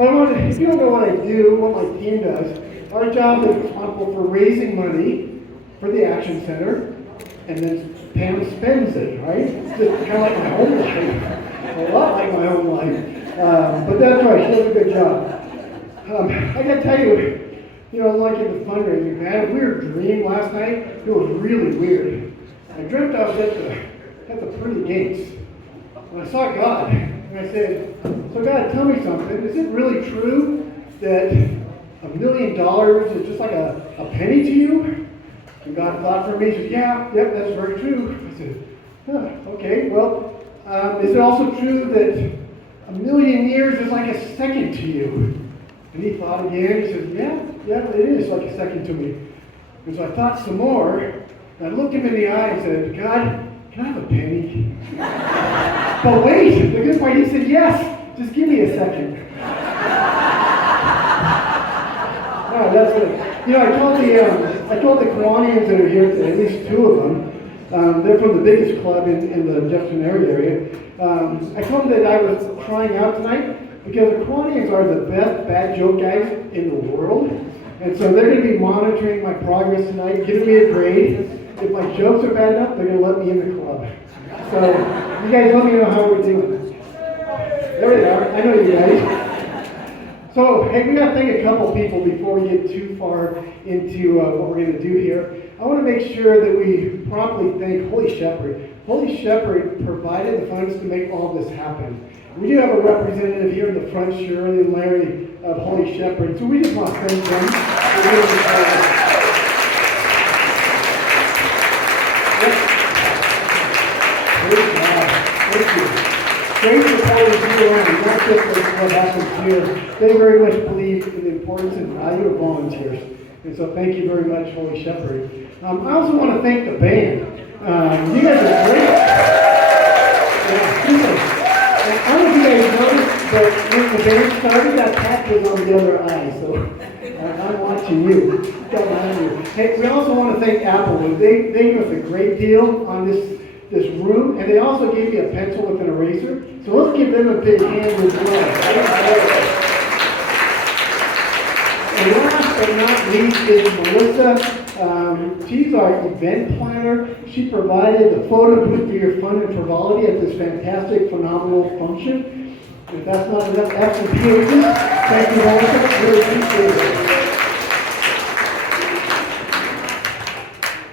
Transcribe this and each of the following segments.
But if you don't know what I do, what my team does, our job is responsible for raising money for the Action Center, and then Pam spends it, right? It's just kind of like my own life, a lot like my own life. But that's right, she does a good job. I gotta tell you, like in the fundraising, I had a weird dream last night. It was really weird. I dreamt I was at the pearly gates, and I saw God, and I said, "So God, tell me something. Is it really true that $1 million is just like a penny to you?" And God thought for me. He said, "Yep, that's very true." I said, "Okay. Well, is it also true that 1,000,000 years is like a second to you?" And he thought again. He said, "Yeah, it is like a second to me." And so I thought some more. And I looked him in the eye and said, "God, can I have a penny?" But wait, the good part, he said, "Yes, just give me a second." That's good. I told the Kiwanians that are here today, at least two of them. They're from the biggest club in the Jefferson area. I told them that I was trying out tonight because the Kiwanians are the best bad joke guys in the world. And so they're going to be monitoring my progress tonight, giving me a grade. If my jokes are bad enough, they're going to let me in the club. So you guys let me know how we're doing. There we are. I know you guys. So, hey, we got to thank a couple people before we get too far into what we're going to do here. I want to make sure that we promptly thank Holy Shepherd. Holy Shepherd provided the funds to make all this happen. We do have a representative here in the front, Shirley and Larry of Holy Shepherd, so we just want to thank them. Great job. Thank you. Great supporters year round, not just what happens here. They very much believe in the importance and value of volunteers. And so thank you very much, Holy Shepherd. I also want to thank the band. You guys are great. I don't know if you guys noticed, but when the band started, that patch was on the other eye. So I'm watching you. Got behind you. Hey, we also want to thank Applewood. They gave us a great deal on this room, and they also gave me a pencil with an eraser. So let's give them a big hand as well. And last but not least is Melissa. She's our event planner. She provided the photo booth for your fun and frivolity at this fantastic, phenomenal function. If that's not enough F's and P's, thank you, Melissa. Really appreciate it.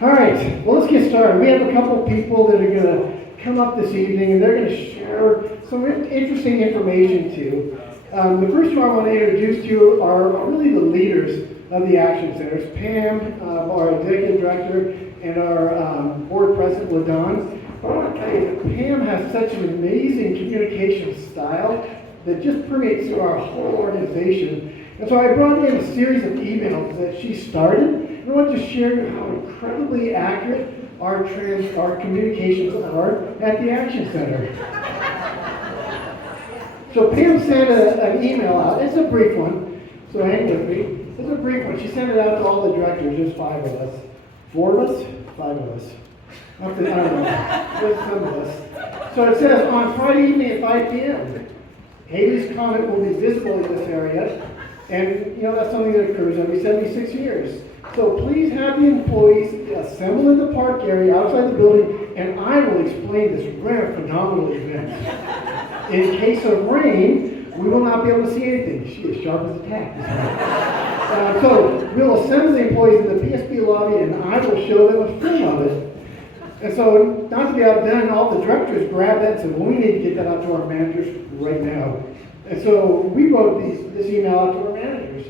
All right, well, let's get started. We have a couple people that are going to come up this evening, and they're going to share some interesting information too. The first one I want to introduce to you are really the leaders of the Action Centers. Pam, our executive director, and our board president, LaDon. But I want to tell you that Pam has such an amazing communication style that just permeates through our whole organization. And so I brought in a series of emails that she started. I want to share how incredibly accurate our communications are at the Action Center. So Pam sent an email out. It's a brief one, so hang with me. It's a brief one. She sent it out to all the directors. There's 5 of us. 4 of us? 5 of us. I don't know. There's some of us. So it says, on Friday evening at 5 p.m., Halley's Comet will be visible in this area. And, that's something that occurs every 76 years. So please have the employees assemble in the park area outside the building, and I will explain this rare, phenomenal event. In case of rain, we will not be able to see anything. She is sharp as a tack. So we'll assemble the employees in the PSP lobby, and I will show them a film of it. And so, not to be outdone, all the directors grabbed that and said, well, we need to get that out to our managers right now. And so we wrote this email out to our managers.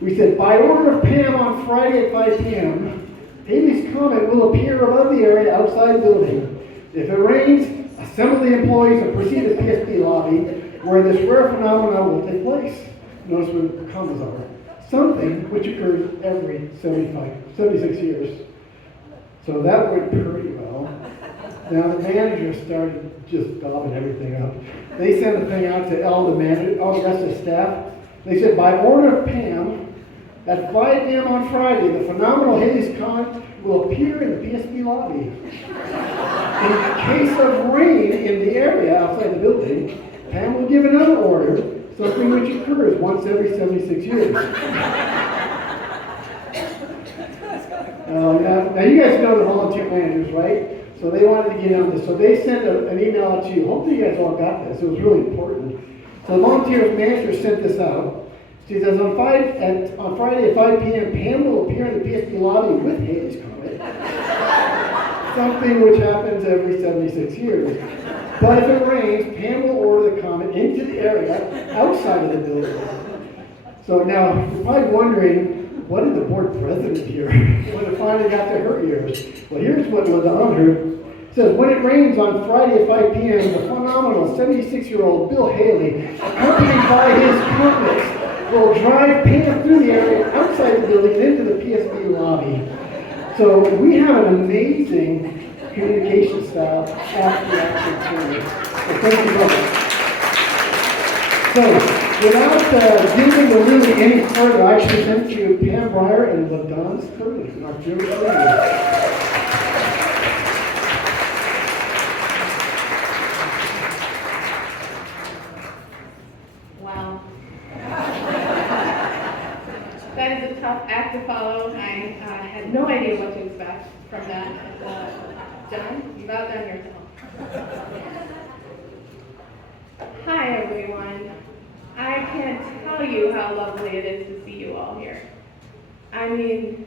We said, by order of Pam on Friday at 5 p.m., Halley's Comet will appear above the area outside the building. If it rains, assemble the employees and proceed to PSP lobby where this rare phenomenon will take place. Notice where the commas are. Something which occurs every 76 years. So that went pretty well. Now the managers started just gobbing everything up. They sent the thing out to all the rest of the staff. They said, by order of Pam, at 5 p.m. on Friday, the phenomenal Halley's Comet will appear in the PSP lobby. In case of rain in the area outside the building, Pam will give another order something which occurs once every 76 years. Now you guys know the volunteer managers, right? So they wanted to get on this. So they sent an email out to you. Hopefully you guys all got this. It was really important. So the volunteer manager sent this out. She says, on Friday at 5 p.m., Pam will appear in the PSP lobby with Halley's Comet. Something which happens every 76 years. But if it rains, Pam will order the Comet into the area outside of the building. So now, you're probably wondering, what did the board president hear when it finally got to her ears? Well, here's what was on her. It says, when it rains on Friday at 5 p.m., the phenomenal 76-year-old Bill Haley, accompanied by his Comet, will drive Pam through the area outside the building and into the PSP lobby. So we have an amazing communication style at the Action Center. So thank you very much. So without digging really any further, I present to you Pam Breyer and LaDonce Curtis, our Jewish lady. That is a tough act to follow. I had no idea what to expect from that. John, you've outdone yourself. Hi, everyone. I can't tell you how lovely it is to see you all here. I mean,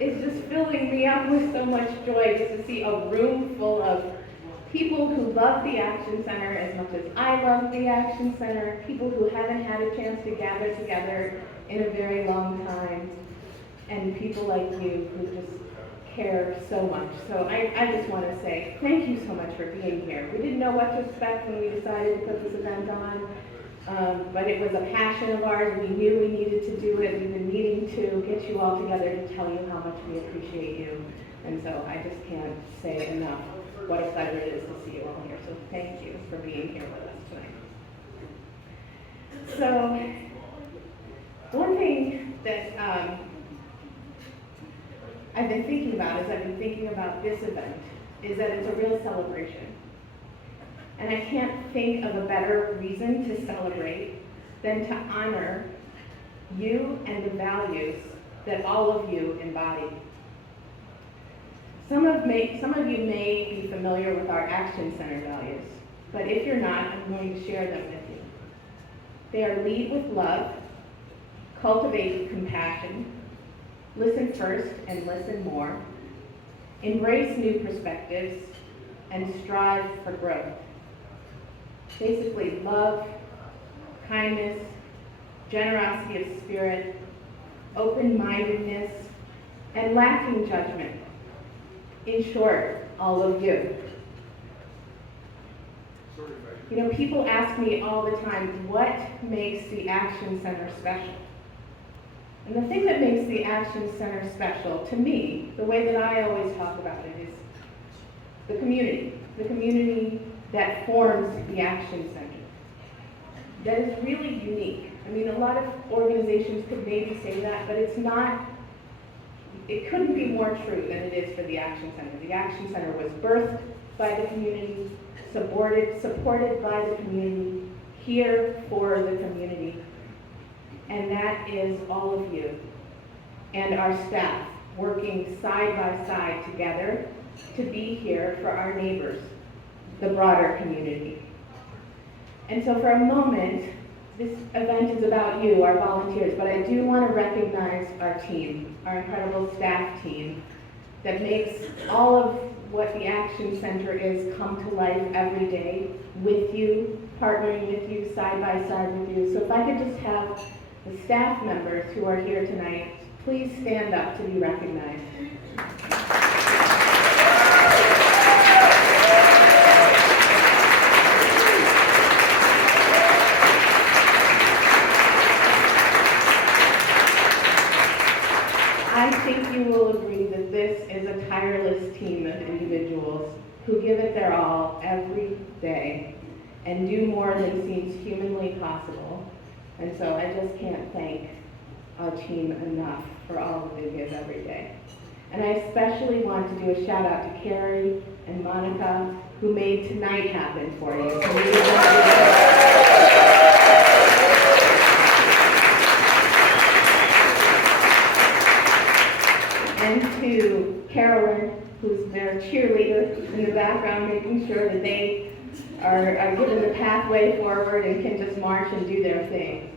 it's just filling me up with so much joy just to see a room full of people who love the Action Center as much as I love the Action Center, people who haven't had a chance to gather together in a very long time, and people like you who just care so much. So I just want to say thank you so much for being here. We didn't know what to expect when we decided to put this event on, but it was a passion of ours. We knew we needed to do it. We've been needing to get you all together to tell you how much we appreciate you. And so I just can't say enough what a pleasure it is to see you all here. So thank you for being here with us tonight. So one thing that I've been thinking about as I've been thinking about this event is that it's a real celebration. And I can't think of a better reason to celebrate than to honor you and the values that all of you embody. Some of you may be familiar with our Action Center values, but if you're not, I'm going to share them with you. They are lead with love, cultivate with compassion, listen first and listen more, embrace new perspectives, and strive for growth. Basically, love, kindness, generosity of spirit, open-mindedness, and lacking judgment. In short, all of you. You know, people ask me all the time, what makes the Action Center special? And the thing that makes the Action Center special, to me, the way that I always talk about it, is the community that forms the Action Center. That is really unique. I mean, a lot of organizations could maybe say that, but it's not, it couldn't be more true than it is for the Action Center. The Action Center was birthed by the community, supported by the community, here for the community. And that is all of you and our staff working side by side together to be here for our neighbors, the broader community. And so for a moment, this event is about you, our volunteers, but I do want to recognize our team, our incredible staff team that makes all of what the Action Center is come to life every day with you, partnering with you, side by side with you. So if I could just have the staff members who are here tonight, please stand up to be recognized. I think you will agree that this is a tireless team of individuals who give it their all every day and do more than seems humanly possible. And so I just can't thank our team enough for all that they give every day. And I especially want to do a shout out to Carrie and Monica, who made tonight happen for you. Carolyn, who's their cheerleader in the background, making sure that they are given the pathway forward and can just march and do their thing.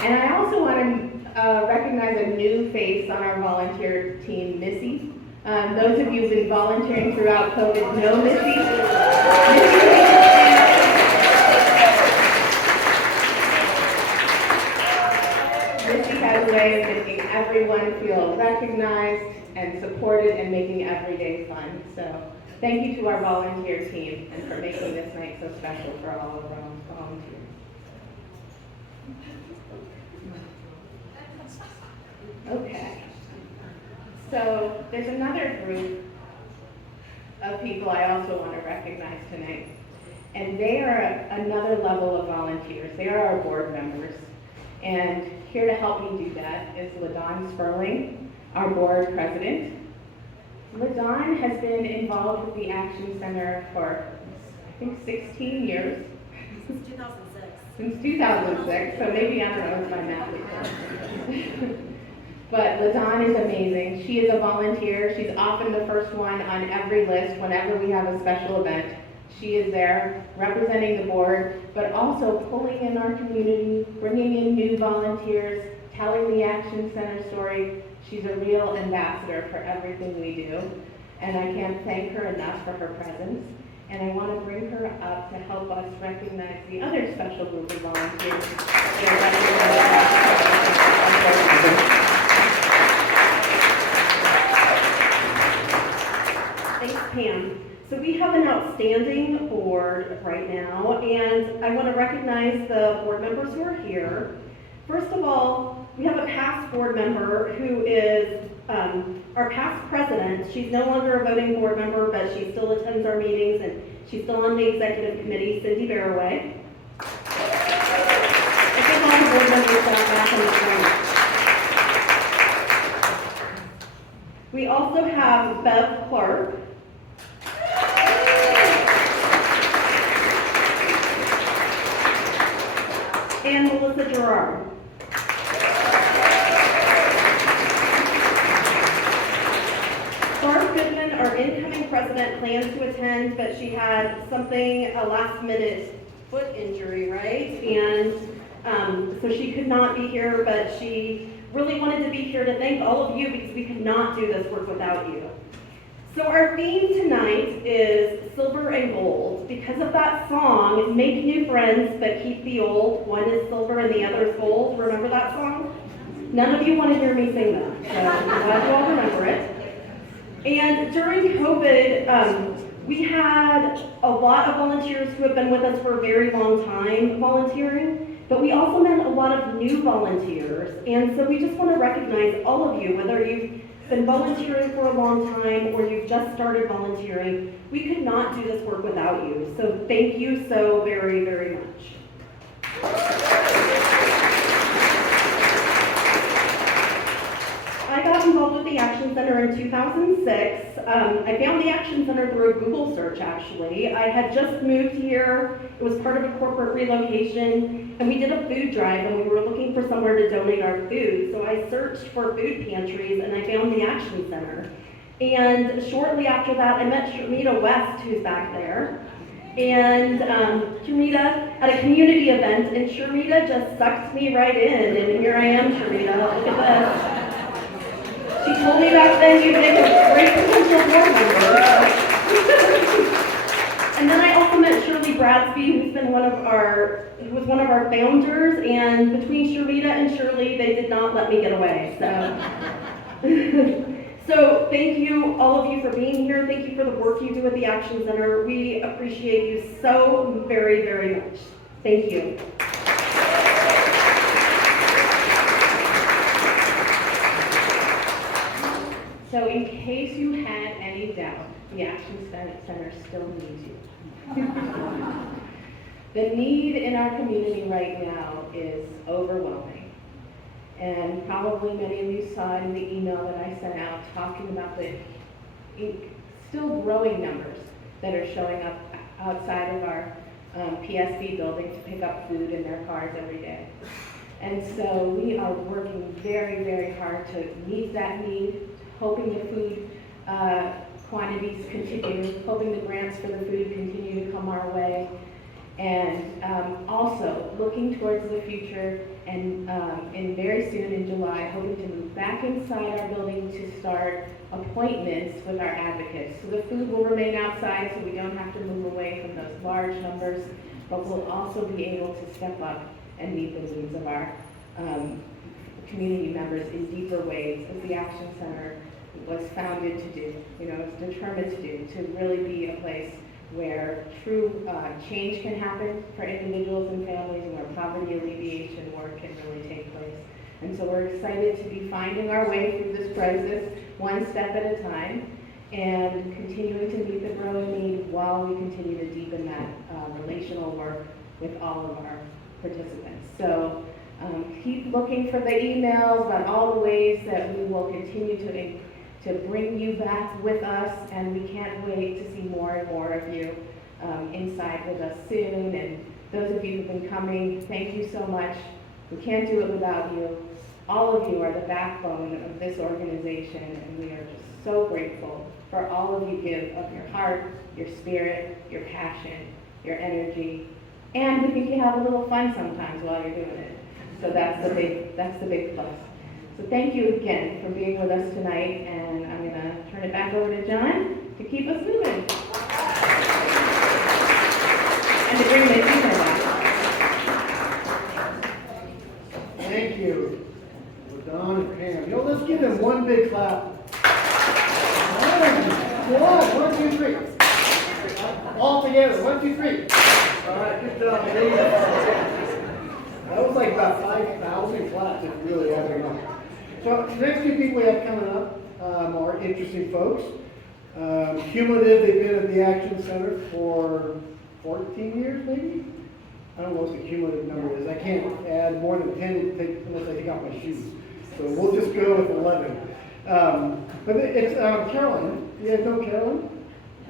And I also want to recognize a new face on our volunteer team, Missy. Those of you who've been volunteering throughout COVID know Missy. Missy has a way of making everyone feel recognized and supported and making every day fun. So thank you to our volunteer team and for making this night so special for all of our volunteers. Okay. So there's another group of people I also want to recognize tonight. And they are another level of volunteers. They are our board members. And here to help me do that is LaDawn Sperling, our board president. LaDawn has been involved with the Action Center for, I think, 16 years. Since 2006. Since 2006, so maybe I don't know if my math is correct. But LaDawn is amazing. She is a volunteer. She's often the first one on every list whenever we have a special event. She is there representing the board, but also pulling in our community, bringing in new volunteers, telling the Action Center story. She's a real ambassador for everything we do. And I can't thank her enough for her presence. And I want to bring her up to help us recognize the other special group of volunteers that are Thanks, Pam. So we have an outstanding board right now, and I want to recognize the board members who are here. First of all, we have a past board member who is our past president. She's no longer a voting board member, but she still attends our meetings, and she's still on the executive committee, Cindy Barraway. I think all the board members got back in the front. We also have Bev Clark. And Melissa Gerard. Barb Goodman, our incoming president, plans to attend, but she had something, a last-minute foot injury, right? And so she could not be here, but she really wanted to be here to thank all of you because we could not do this work without you. So our theme tonight is silver and gold. Because of that song, make new friends but keep the old. One is silver and the other is gold. Remember that song? None of you want to hear me sing that, so I'm glad you all remember it. And during COVID, we had a lot of volunteers who have been with us for a very long time volunteering, but we also met a lot of new volunteers. And so we just want to recognize all of you, whether you've been volunteering for a long time or you've just started volunteering. We could not do this work without you. So thank you so very, very much. I got involved with the Action Center in 2006. I found the Action Center through a Google search, actually. I had just moved here. It was part of a corporate relocation, and we did a food drive, and we were looking for somewhere to donate our food. So I searched for food pantries, and I found the Action Center. And shortly after that, I met Sharmita West, who's back there. And Sharmita at a community event, and Sharmita just sucked me right in, and here I am, Sharmita. Look at this. She told me back then you'd make a great potential board member. And then I also met Shirley Bradsby, who was one of our founders, and between Sharmita and Shirley, they did not let me get away. So thank you, all of you, for being here. Thank you for the work you do at the Action Center. We appreciate you so very, very much. Thank you. So in case you had any doubt, the Action Center still needs you. The need in our community right now is overwhelming. And probably many of you saw in the email that I sent out talking about the still growing numbers that are showing up outside of our PSB building to pick up food in their cars every day. And so we are working very, very hard to meet that need, hoping the food quantities continue, hoping the grants for the food continue to come our way. And also looking towards the future and very soon in July, hoping to move back inside our building to start appointments with our advocates. So the food will remain outside so we don't have to move away from those large numbers, but we'll also be able to step up and meet the needs of our community members in deeper ways, as the Action Center was founded to do, it's determined to do, to really be a place where true change can happen for individuals and families, and where poverty alleviation work can really take place. And so we're excited to be finding our way through this crisis one step at a time and continuing to meet the growing need while we continue to deepen that relational work with all of our participants. So keep looking for the emails about all the ways that we will continue to bring you back with us, and we can't wait to see more and more of you inside with us soon. And those of you who've been coming, thank you so much. We can't do it without you. All of you are the backbone of this organization, and we are just so grateful for all of you give of your heart, your spirit, your passion, your energy, and we think you have a little fun sometimes while you're doing it. So that's the big plus. So thank you again for being with us tonight, and I'm going to turn it back over to John to keep us moving. And to bring the email back. Thank you, Don and Pam. Let's give them one big clap. One, 1, 2, 3. All together, 1, 2, 3. All right, good job, ladies. That was like about 5,000 claps if you really add them up. So the next two people we have coming up are interesting folks. Cumulative, they've been at the Action Center for 14 years, maybe? I don't know what the cumulative number is. I can't add more than 10 unless I take out my shoes. So we'll just go with 11. But it's Carolyn. You guys know Carolyn?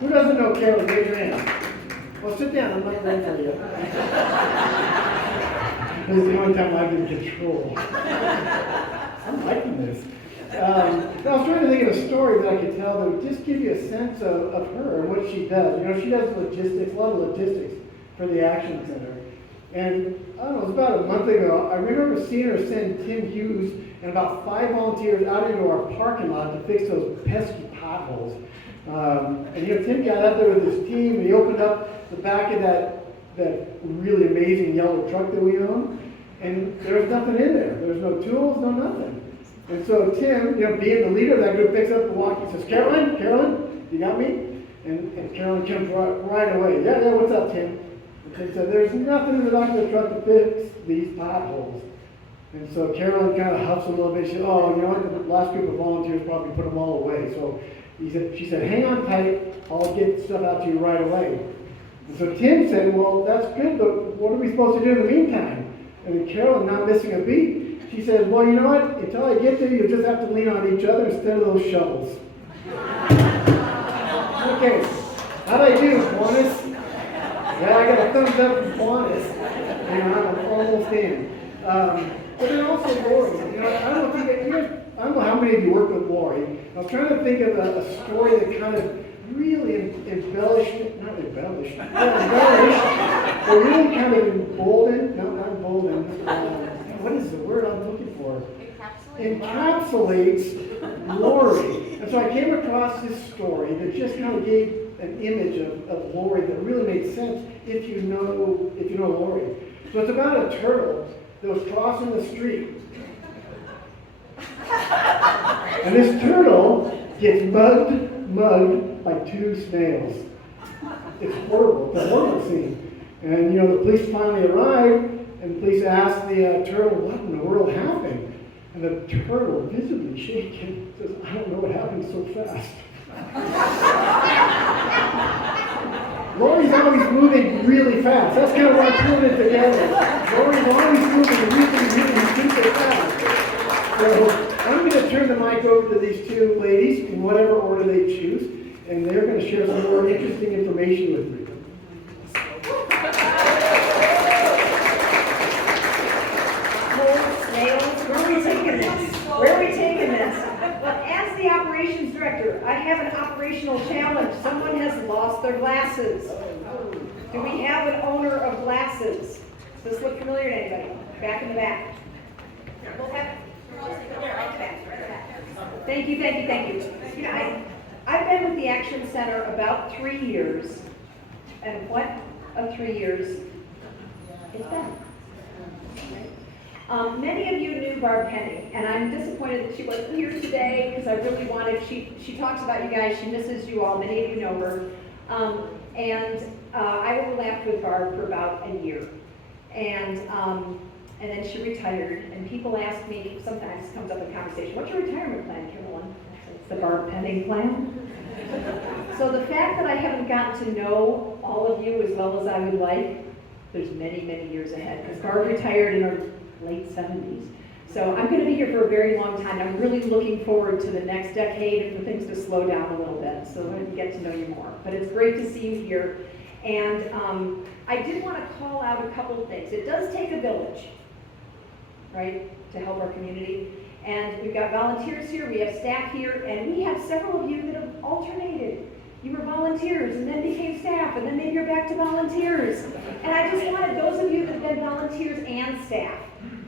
Who doesn't know Carolyn? Raise your hand. Well, sit down. I'm not ready for you. This is the only time I get control. I'm liking this. I was trying to think of a story that I could tell that would just give you a sense of her and what she does. She does logistics, a lot of logistics for the Action Center. And I don't know, it was about a month ago, I remember seeing her send Tim Hughes and about 5 volunteers out into our parking lot to fix those pesky potholes. And Tim got out there with his team, and he opened up the back of that really amazing yellow truck that we own, and there was nothing in there. There was no tools, no nothing. And so Tim, being the leader of that group, picks up the walkie and says, Carolyn, you got me? And Carolyn comes right away. Yeah, what's up, Tim? And Tim said, there's nothing in the back of the truck to fix these potholes. And so Carolyn kind of huffs a little bit. She said, oh, you know what, the last group of volunteers probably put them all away. So she said, hang on tight, I'll get stuff out to you right away. And so Tim said, well, that's good, but what are we supposed to do in the meantime? And then Carolyn, not missing a beat, she says, well, you know what? Until I get there, you just have to lean on each other instead of those shovels. Okay, how'd I do, Juanis? Yeah, I got a thumbs up from Juanis. I'm almost in. But then also Lori. I don't know how many of you work with Lori. I was trying to think of a story that kind of really embellished, but really kind of emboldened, not emboldened, what is the word I'm looking for? Encapsulates Lori. And so I came across this story that just kind of gave an image of Lori that really made sense if you know Lori. So it's about a turtle that was crossing the street. And this turtle gets mugged by 2 snails. It's horrible. It's a horrible scene. And the police finally arrive, and the police ask the turtle, what in the world happened? And the turtle, visibly shaken, says, I don't know what happened so fast. Lori's always moving really fast. That's kind of why I'm putting it together. Lori's always moving really super fast. So I'm going to turn the mic over to these 2 ladies in whatever order they choose, and they're going to share some more interesting information with me. as the operations director, I have an operational challenge. Someone has lost their glasses. Do we have an owner of glasses? Does this look familiar to anybody? Back in the back. We'll have- Thank you, thank you, thank you. You know, I've been with the Action Center about 3 years. And what of 3 years it's been. Many of you knew Barb Penny, and I'm disappointed that she wasn't here today because I really wanted, she talks about you guys, she misses you all, many of you know her. I overlapped with Barb for about a year. And then she retired, and people ask me, sometimes it comes up in conversation, what's your retirement plan, Carolyn? It's the Barb Penny plan. So the fact that I haven't gotten to know all of you as well as I would like, there's many, many years ahead, because Barb retired in her late 70s. So I'm going to be here for a very long time. I'm really looking forward to the next decade and for things to slow down a little bit so I can get to know you more. But it's great to see you here. And I did want to call out a couple of things. It does take a village, right, to help our community. And we've got volunteers here, we have staff here, and we have several of you that have alternated. You were volunteers and then became staff, and then maybe you're back to volunteers. And I just wanted those of you that have been volunteers and staff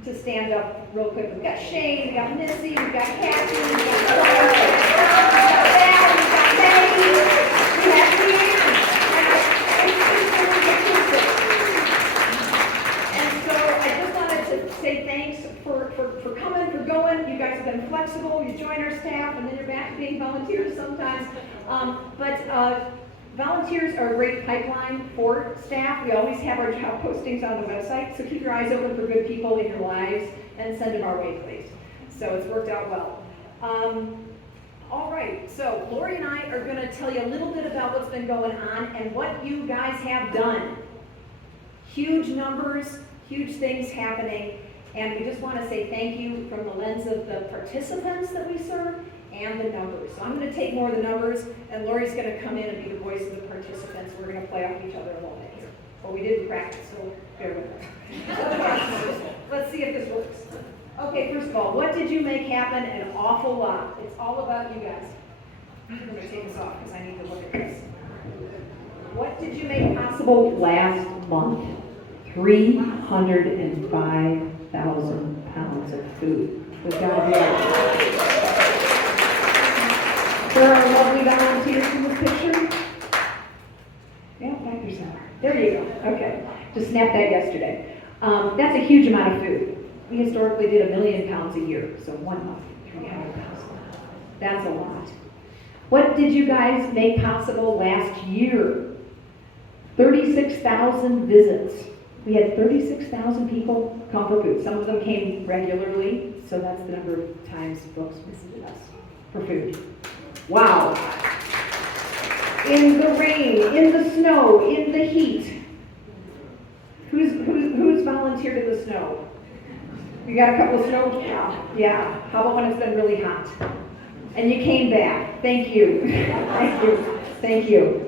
to stand up real quick. We've got Shane, we've got Missy, we've got Kathy, we've got Val, we've got Maggie, we have Leanne. And so I just wanted to say thanks for coming, for going. You guys have been flexible. You join our staff, and then you're back to being volunteers sometimes. Volunteers are a great pipeline for staff. We always have our job postings on the website, so keep your eyes open for good people in your lives and send them our way, please. So it's worked out well. All right, so Lori and I are going to tell you a little bit about what's been going on and what you guys have done. Huge numbers, huge things happening, and we just want to say thank you from the lens of the participants that we serve and the numbers. So I'm going to take more of the numbers, and Lori's going to come in and be the voice of the participants. We're going to play off each other a little bit here. But we didn't practice, so bear with us. Let's see if this works. Okay, first of all, what did you make happen? An awful lot. It's all about you guys. I'm going to take this off because I need to look at this. What did you make possible last month? 305,000 pounds of food. There's got to be a... There are lovely volunteers in this picture. Yeah, back yourself. There you go. Okay. Just snapped that yesterday. That's a huge amount of food. We historically did 1 million pounds a year, so 1 month, 300,000. That's a lot. What did you guys make possible last year? 36,000 visits. We had 36,000 people come for food. Some of them came regularly, so that's the number of times folks visited us for food. Wow. In the rain, in the snow, in the heat. Who's volunteered in the snow? You got a couple of snow? Yeah. How about when it's been really hot? And you came back. Thank you. Thank you. Thank you.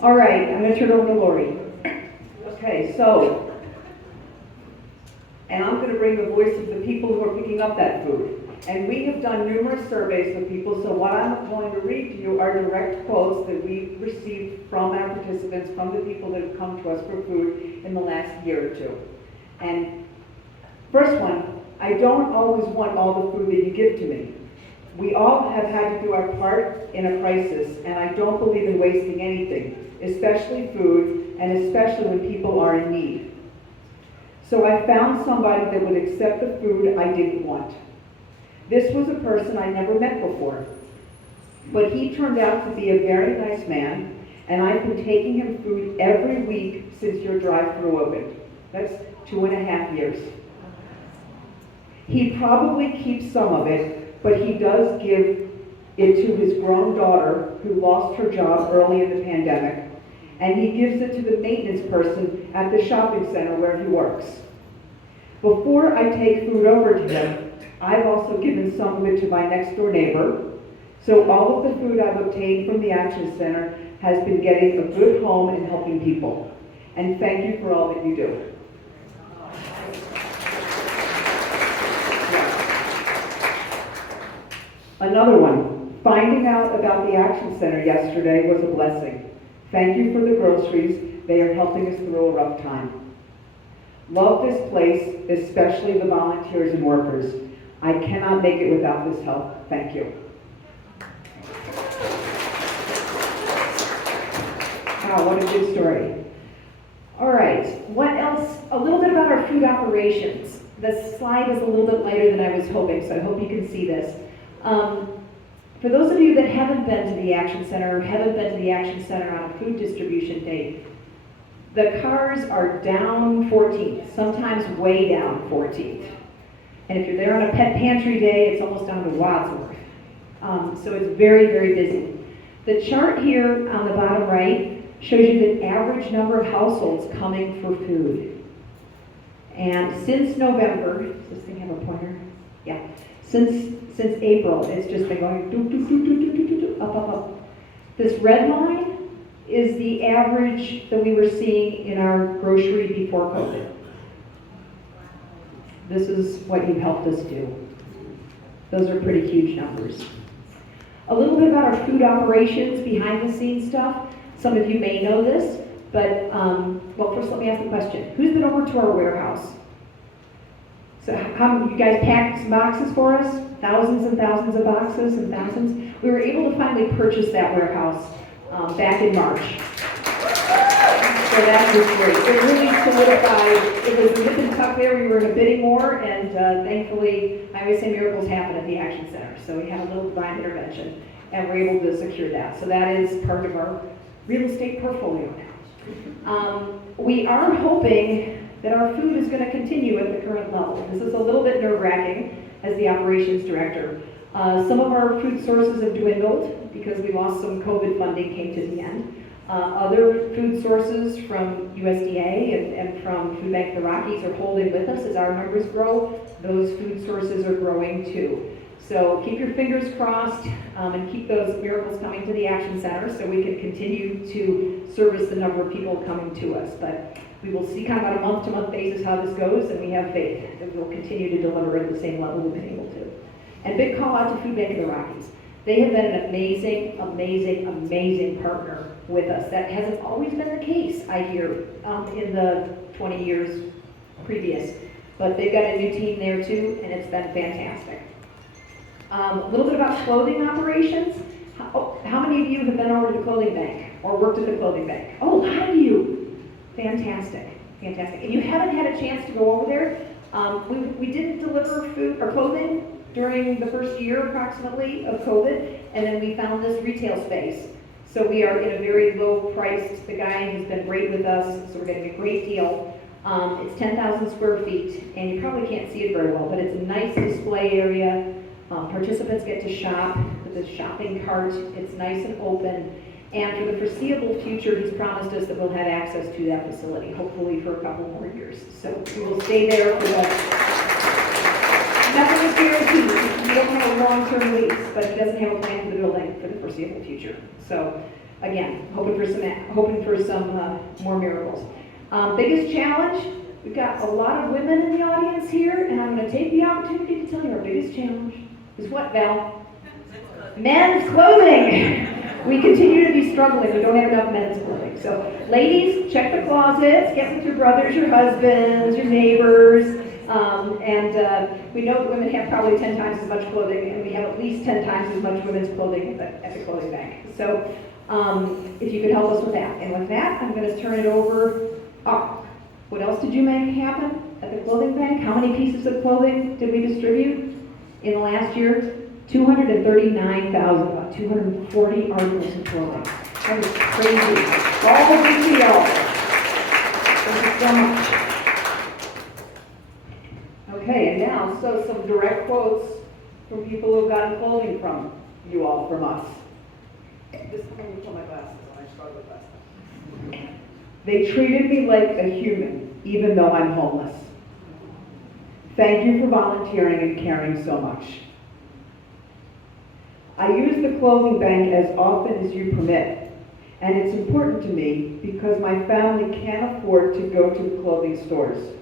All right, I'm going to turn it over to Lori. Okay, so, and I'm going to bring the voice of the people who are picking up that food. And we have done numerous surveys with people, so what I'm going to read to you are direct quotes that we've received from our participants, from the people that have come to us for food in the last year or two. And first one, I don't always want all the food that you give to me. We all have had to do our part in a crisis, and I don't believe in wasting anything, especially food, and especially when people are in need. So I found somebody that would accept the food I didn't want. This was a person I never met before, but he turned out to be a very nice man, and I've been taking him food every week since your drive-thru opened. That's 2.5 years. He probably keeps some of it, but he does give it to his grown daughter who lost her job early in the pandemic, and he gives it to the maintenance person at the shopping center where he works. Before I take food over to him, I've also given some of it to my next door neighbor. So all of the food I've obtained from the Action Center has been getting a good home and helping people. And thank you for all that you do. Another one, Finding out about the Action Center yesterday was a blessing. Thank you for the groceries. They are helping us through a rough time. Love this place, especially the volunteers and workers. I cannot make it without this help. Thank you. Wow, what a good story. All right, what else? A little bit about our food operations. The slide is a little bit lighter than I was hoping, so I hope you can see this. For those of you that haven't been to the Action Center or haven't been to the Action Center on a food distribution day, the cars are down 14th, sometimes way down 14th. And if you're there on a pet pantry day, it's almost down to Wadsworth. So it's very, very busy. The chart here on the bottom right shows you the average number of households coming for food. And since November, does this thing have a pointer? Yeah. Since April, it's just been going doo, doo, doo, doo, doo, doo, doo, doo, up, up, up. This red line is the average that we were seeing in our grocery before COVID. This is what you've helped us do. Those are pretty huge numbers. A little bit about our food operations, behind the scenes stuff. Some of you may know this, but, well, first let me ask the question. Who's been over to our warehouse? So how you guys packed some boxes for us? Thousands and thousands of boxes and thousands. We were able to finally purchase that warehouse back in March. So that was great. It really solidified, it was a nip and tuck there, we were in a bidding war, and thankfully, I always say miracles happen at the Action Center. So we had a little divine intervention, and we're able to secure that. So that is part of our real estate portfolio now. We are hoping that our food is going to continue at the current level. This is a little bit nerve-wracking as the operations director. Some of our food sources have dwindled because we lost some COVID funding, came to the end. Other food sources from USDA and from Food Bank of the Rockies are holding with us as our numbers grow. Those food sources are growing too. So keep your fingers crossed and keep those miracles coming to the Action Center so we can continue to service the number of people coming to us. But we will see kind of on a month-to-month basis how this goes, and we have faith that we'll continue to deliver at the same level we've been able to. And big call out to Food Bank of the Rockies. They have been an amazing, amazing, amazing partner with us. That hasn't always been the case, I hear, in the 20 years previous. But they've got a new team there too, and it's been fantastic. A little bit about clothing operations. How many of you have been over to the clothing bank or worked at the clothing bank? Oh, a lot of you. Fantastic, fantastic. And you haven't had a chance to go over there. We didn't deliver food or clothing during the first year approximately of COVID, and then we found this retail space. So we are in a very low priced, the guy has been great with us, so we're getting a great deal. It's 10,000 square feet, and you probably can't see it very well, but it's a nice display area. Participants get to shop with a shopping cart. It's nice and open. And for the foreseeable future, he's promised us that we'll have access to that facility, hopefully for a couple more years. So we will stay there for the, nothing is guaranteed. We don't have a long-term lease, but he doesn't have a plan for the building for the foreseeable future. So again, hoping for some more miracles. Biggest challenge, we've got a lot of women in the audience here, and I'm going to take the opportunity to tell you our biggest challenge is what, Val? Men's clothing. We continue to be struggling. We don't have enough men's clothing. So, ladies, check the closets. Get with your brothers, your husbands, your neighbors. We know that women have probably 10 times as much clothing, and we have at least 10 times as much women's clothing at the clothing bank. So, if you could help us with that. And with that, I'm going to turn it over. What else did you make happen at the clothing bank? How many pieces of clothing did we distribute in the last year? 239,000, about 240 articles of clothing. That was crazy. All retail. Thank you so much. Okay, and now, so some direct quotes from people who have gotten clothing from you all, from us. This time let me put my glasses on. I struggle with glasses. They treated me like a human, even though I'm homeless. Thank you for volunteering and caring so much. I use the clothing bank as often as you permit, and it's important to me because my family can't afford to go to the clothing stores.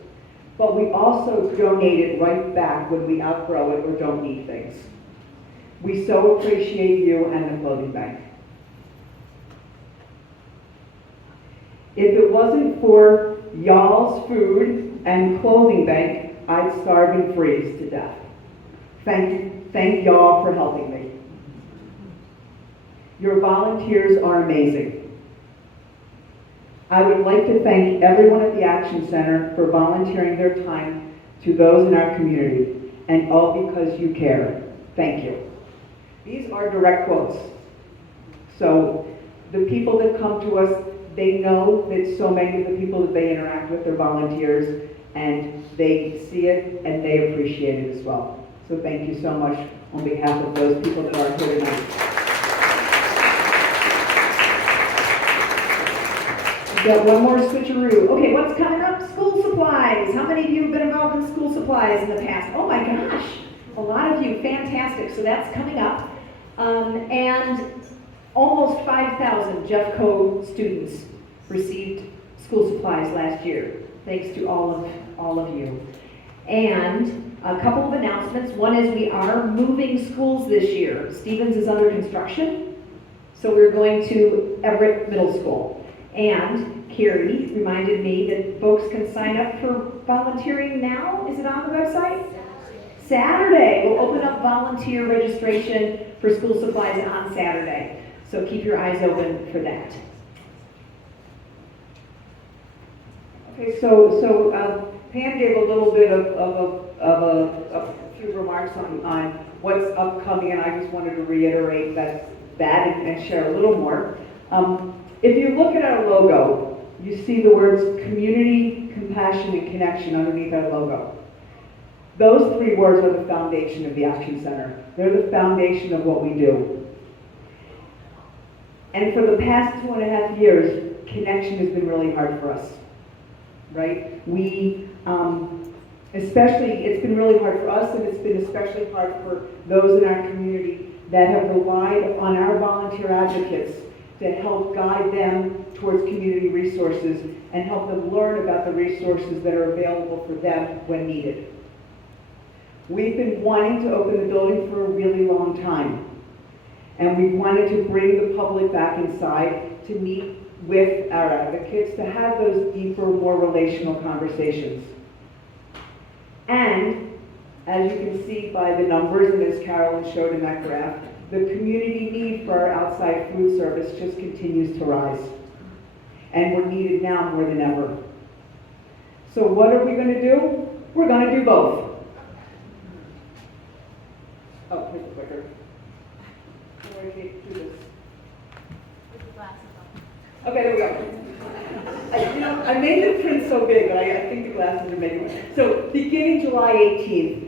But we also donate it right back when we outgrow it or don't need things. We so appreciate you and the clothing bank. If it wasn't for y'all's food and clothing bank, I'd starve and freeze to death. Thank y'all for helping me. Your volunteers are amazing. I would like to thank everyone at the Action Center for volunteering their time to those in our community, and all because you care. Thank you. These are direct quotes. So the people that come to us, they know that so many of the people that they interact with are volunteers, and they see it and they appreciate it as well. So thank you so much on behalf of those people that are here tonight. We've got one more switcheroo. Okay, what's coming up? School supplies. How many of you have been involved in school supplies in the past? Oh my gosh, a lot of you, fantastic. So that's coming up. And almost 5,000 Jeffco students received school supplies last year, thanks to all of you. And a couple of announcements. One is we are moving schools this year. Stevens is under construction, so we're going to Everett Middle School. And Carrie reminded me that folks can sign up for volunteering now. Is it on the website? Saturday. We'll open up volunteer registration for school supplies on Saturday. So keep your eyes open for that. Okay, so Pam gave a little bit of a few remarks on what's upcoming, and I just wanted to reiterate that and share a little more. If you look at our logo, you see the words community, compassion, and connection underneath our logo. Those three words are the foundation of the Action Center. They're the foundation of what we do. And for the past 2.5 years, connection has been really hard for us, right? It's been really hard for us, and it's been especially hard for those in our community that have relied on our volunteer advocates to help guide them towards community resources and help them learn about the resources that are available for them when needed. We've been wanting to open the building for a really long time, and we wanted to bring the public back inside to meet with our advocates, to have those deeper, more relational conversations. And as you can see by the numbers, and as Carolyn showed in that graph, the community need for our outside food service just continues to rise. And we're needed now more than ever. So what are we going to do? We're going to do both. Oh, here's the clicker. How do I do this? Okay, there we go. I made the print so big that I think the glasses are making it. So beginning July 18th,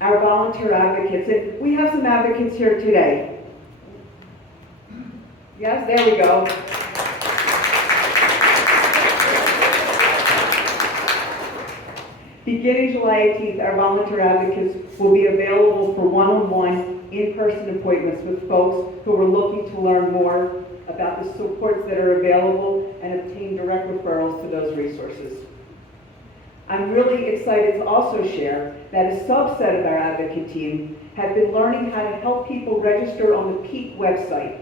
our volunteer advocates, and we have some advocates here today. Yes, there we go. Beginning July 18th, our volunteer advocates will be available for one-on-one, in-person appointments with folks who are looking to learn more about the supports that are available and obtain direct referrals to those resources. I'm really excited to also share that a subset of our advocate team have been learning how to help people register on the PEAK website.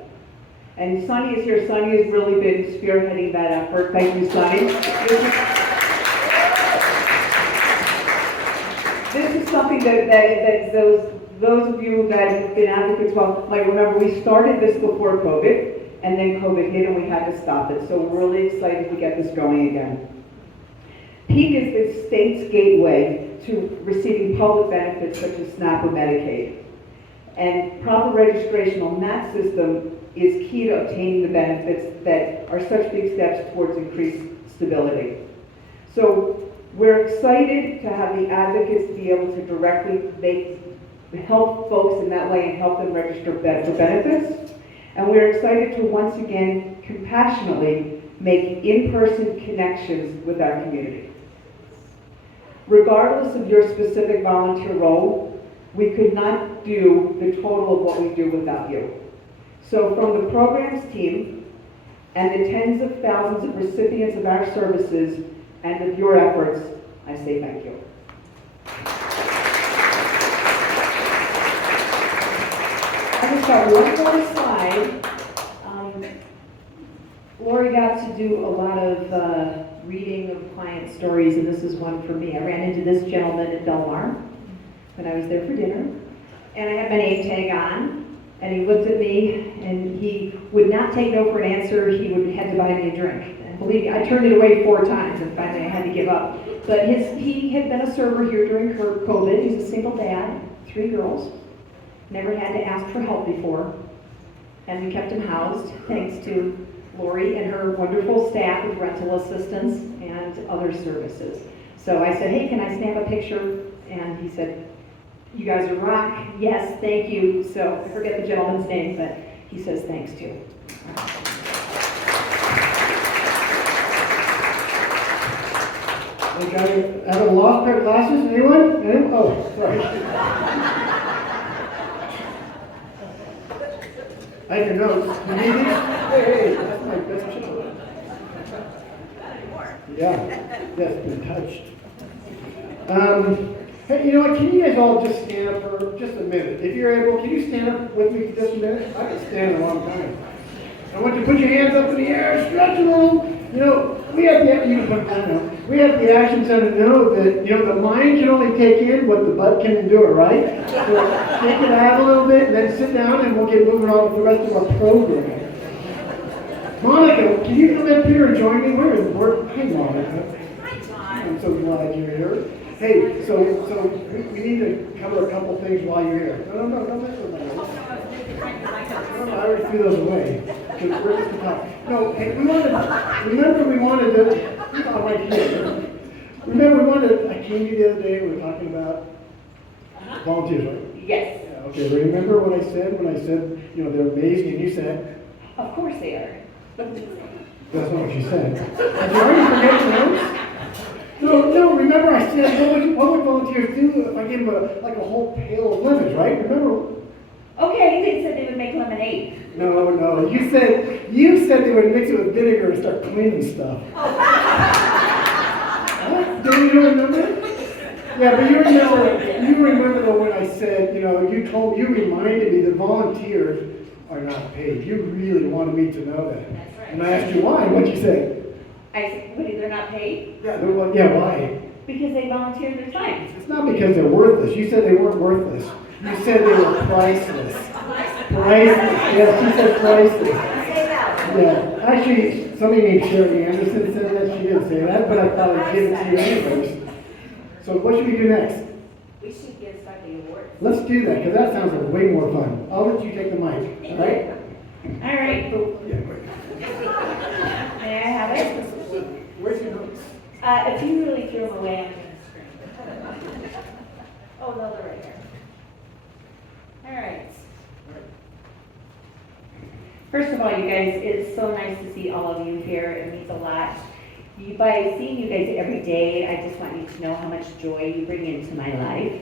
And Sunny is here. Sunny has really been spearheading that effort. Thank you, Sunny. This is something that those of you that have been advocates might remember. We started this before COVID, and then COVID hit and we had to stop it. So we're really excited to get this going again. PEAK is the state's gateway to receiving public benefits such as SNAP or Medicaid. And proper registration on that system is key to obtaining the benefits that are such big steps towards increased stability. So we're excited to have the advocates be able to directly help folks in that way and help them register for benefits. And we're excited to once again compassionately make in-person connections with our community. Regardless of your specific volunteer role, we could not do the total of what we do without you. So from the programs team and the tens of thousands of recipients of our services and of your efforts, I say thank you. I just got one more slide. Lori got to do a lot of reading of client stories, and this is one for me. I ran into this gentleman at Del Mar when I was there for dinner, and I had my name tag on, and he looked at me, and he would not take no for an answer. He had to buy me a drink. And believe me, I turned it away 4 times, and finally I had to give up. But he had been a server here during COVID. He's a single dad, 3 girls, never had to ask for help before, and we kept him housed thanks to Lori and her wonderful staff with rental assistance and other services. So I said, hey, can I snap a picture? And he said, you guys are rock. Yes, thank you. So I forget the gentleman's name, but he says thanks too. Okay, have a lost pair of glasses? Anyone? Anyone? Oh, sorry. I have your notes. You need these? Hey, that's my best chip. Yeah, yes, been touched. Hey, you know what? Can you guys all just stand up for just a minute? If you're able, can you stand up with me for just a minute? I can stand a long time. I want you to put your hands up in the air, stretch a little. You know, we have the, you can put that down. We have the Action Center know that, you know, the mind can only take in what the butt can endure, right? So take it out a little bit and then sit down and we'll get moving on with the rest of our program. Monica, can you come up here and join me? Where is work? Hi, Monica. Hi, John. I'm so glad you're here. Hey, so we need to cover a couple things while you're here. No, don't mess with that. No, I already threw those away. Because we're just talking. No, hey, we wanted to, right here. Remember we wanted, I came to you the other day, we were talking about volunteers, right? Yes, Yeah, okay, remember what I said when I said, you know, they're amazing, and you said, of course they are. that's not what you said. Did you already forget your notes? No, remember I said, what would volunteers do if I gave them like a whole pail of lemons, right? Remember? Okay, they said they would make lemonade. No, you said they would mix it with vinegar and start cleaning stuff. What? Do you remember? Yeah, but you remember though when I said, you know, you reminded me that volunteers are not paid. You really wanted me to know that. That's right. And I asked you why, what'd you say? I said, what, they're not paid? Yeah, why? Because they volunteer their time. It's not because they're worthless. You said they weren't worthless. You said they were priceless. Priceless. Yes, you said priceless. Yeah. Actually, somebody named Sherry Anderson said that. She didn't say that, but I thought I'd give it to you anyways. So what should we do next? We should give Sunday awards. Let's do that, because that sounds like way more fun. I'll let you take the mic, all right? All right, Yeah, great. may I have it? Where's your notes? If you really threw them away, I'm gonna scream. Oh, no, they're right here. All right. First of all, you guys, it's so nice to see all of you here. It means a lot. By seeing you guys every day, I just want you to know how much joy you bring into my life.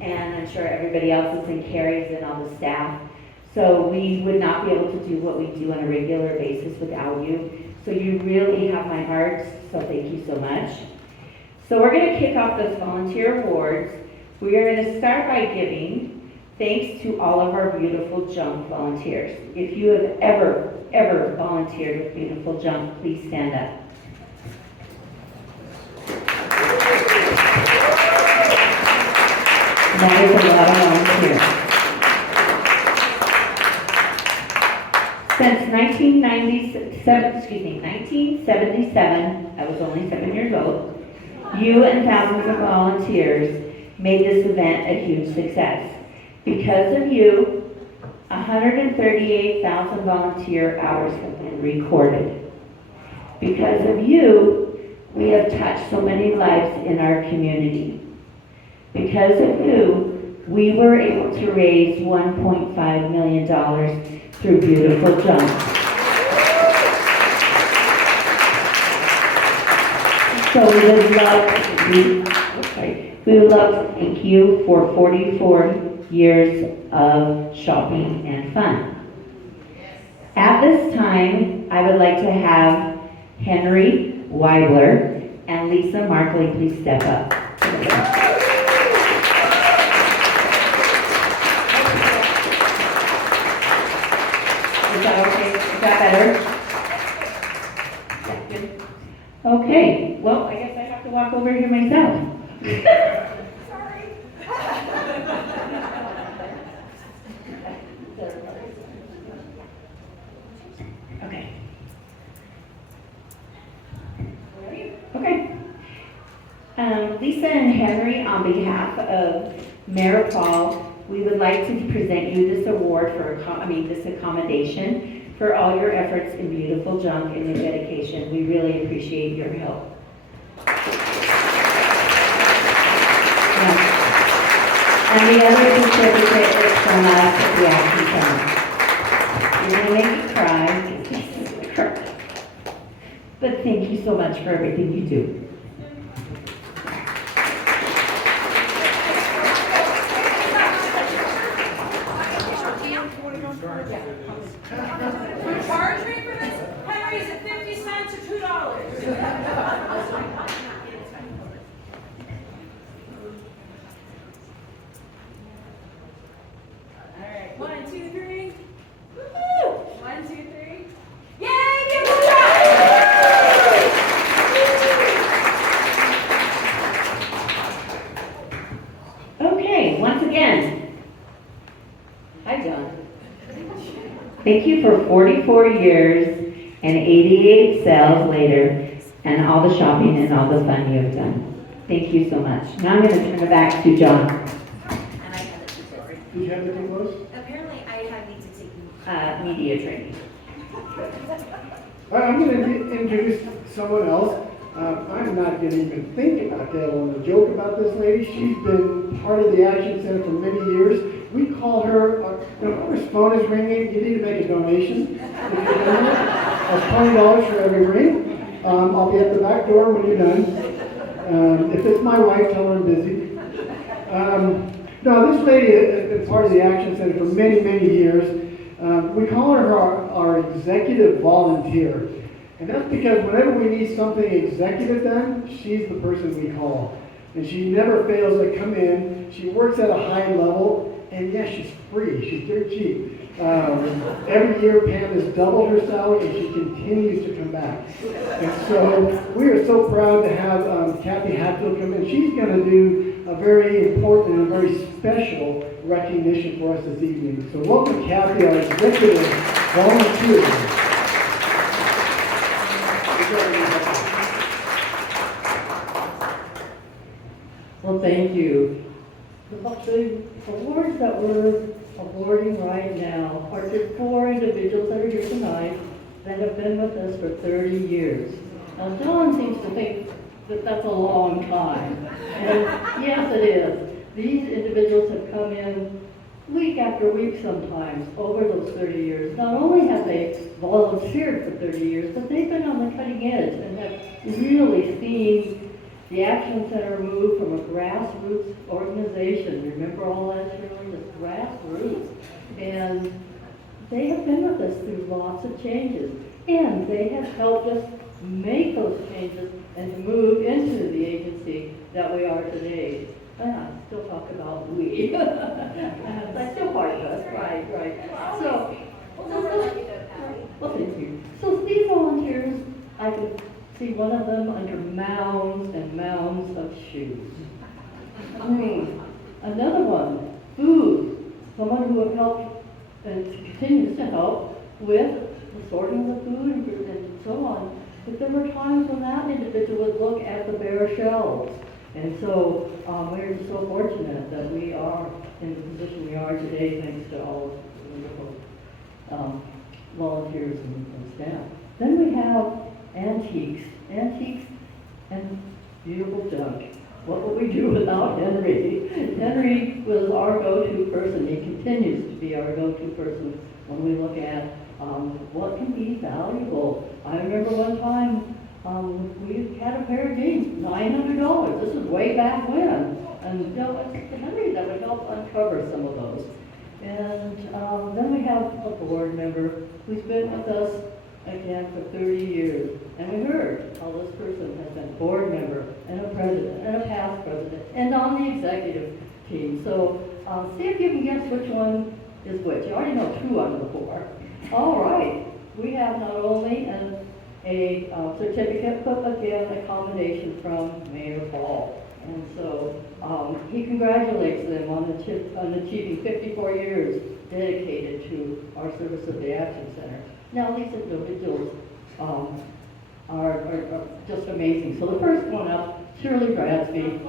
And I'm sure everybody else is in Carrie's and all the staff. So we would not be able to do what we do on a regular basis without you. So you really have my heart, so thank you so much. So we're going to kick off those volunteer awards. We are going to start by giving thanks to all of our beautiful junk volunteers. If you have ever volunteered with Beautiful Junk, please stand up. That is a lot of volunteers. Since 1977, I was only 7 years old, you and thousands of volunteers made this event a huge success. Because of you, 138,000 volunteer hours have been recorded. Because of you, we have touched so many lives in our community. Because of you, we were able to raise $1.5 million through Beautiful Junk. So we would love to thank you for 44 years of shopping and fun. At this time, I would like to have Henry Weibler and Lisa Markley please step up. Is that okay? Is that better? Yeah, good. Okay, well, I guess I have to walk over here myself. Okay. Ready? Okay. Lisa and Henry, on behalf of Mayor Paul, we would like to present you this award for, this accommodation for all your efforts in beautiful junk and your dedication. We really appreciate your help. Yeah. And the other certificate is from us at the Action Center. You're gonna make me cry. But thank you so much for everything you do. Charge me for this? Henry, is it 50 cents or $2? All right, 1, 2, 3. Woo-hoo! 1, 2, 3. Yay! Give them a try! Okay, once again. Hi, John. Thank you for 44 years and 88 sales later and all the shopping and all the fun you have done. Thank you so much. Now I'm going to turn it back to John. And I have it too, sorry. Did you have anything close? Apparently, I need to take. Media training. All right, I'm going to introduce someone else. I'm not going to even think about telling a joke about this lady. She's been part of the Action Center for many years. We call her, whoever's phone is ringing, you need to make a donation. That's $20 for every ring. I'll be at the back door when you're done. If it's my wife, tell her I'm busy. No, this lady has been part of the Action Center for many, many years. We call her our executive volunteer. And that's because whenever we need something executive done, she's the person we call. And she never fails to come in. She works at a high level. And yes, she's free. She's dirt cheap. Every year, Pam has doubled her salary, and she continues to come back. And so we are so proud to have Kathy Hatfield come in. She's going to do a very important and a very special recognition for us this evening. So welcome, Kathy, our executive volunteer. Well, thank you. The awards that we're awarding right now are to 4 individuals that are here tonight that have been with us for 30 years. Now, John seems to think that that's a long time. And yes, it is. These individuals have come in week after week sometimes over those 30 years. Not only have they volunteered for 30 years, but they've been on the cutting edge and have really seen the Action Center moved from a grassroots organization. Remember all that, Shirley? This grassroots. And they have been with us through lots of changes. And they have helped us make those changes and to move into the agency that we are today. And I still talk about we. That's still part of us, right. So, well, thank you. So these volunteers, I could see one of them under mounds and mounds of shoes. Another one, food. Someone who have helped and continues to help with the sorting of the food and so on. But there were times when that individual would look at the bare shelves. And so we're just so fortunate that we are in the position we are today thanks to all of the wonderful volunteers and staff. Then we have antiques and beautiful junk. What would we do without Henry? Henry was our go-to person. He continues to be our go-to person when we look at what can be valuable. I remember one time we had a pair of jeans, $900. This is way back when. And it's Henry that would help uncover some of those. And then we have a board member who's been with us again for 30 years. And we heard how this person has been a board member and a president and a past president and on the executive team. So see if you can guess which one is which. You already know 2 out of the 4. All right. have not only a certificate, but again, a commendation from Mayor Paul. And so he congratulates them on achieving 54 years dedicated to our service of the Action Center. Now, these individuals are just amazing. So the first one up, Shirley Bradsby.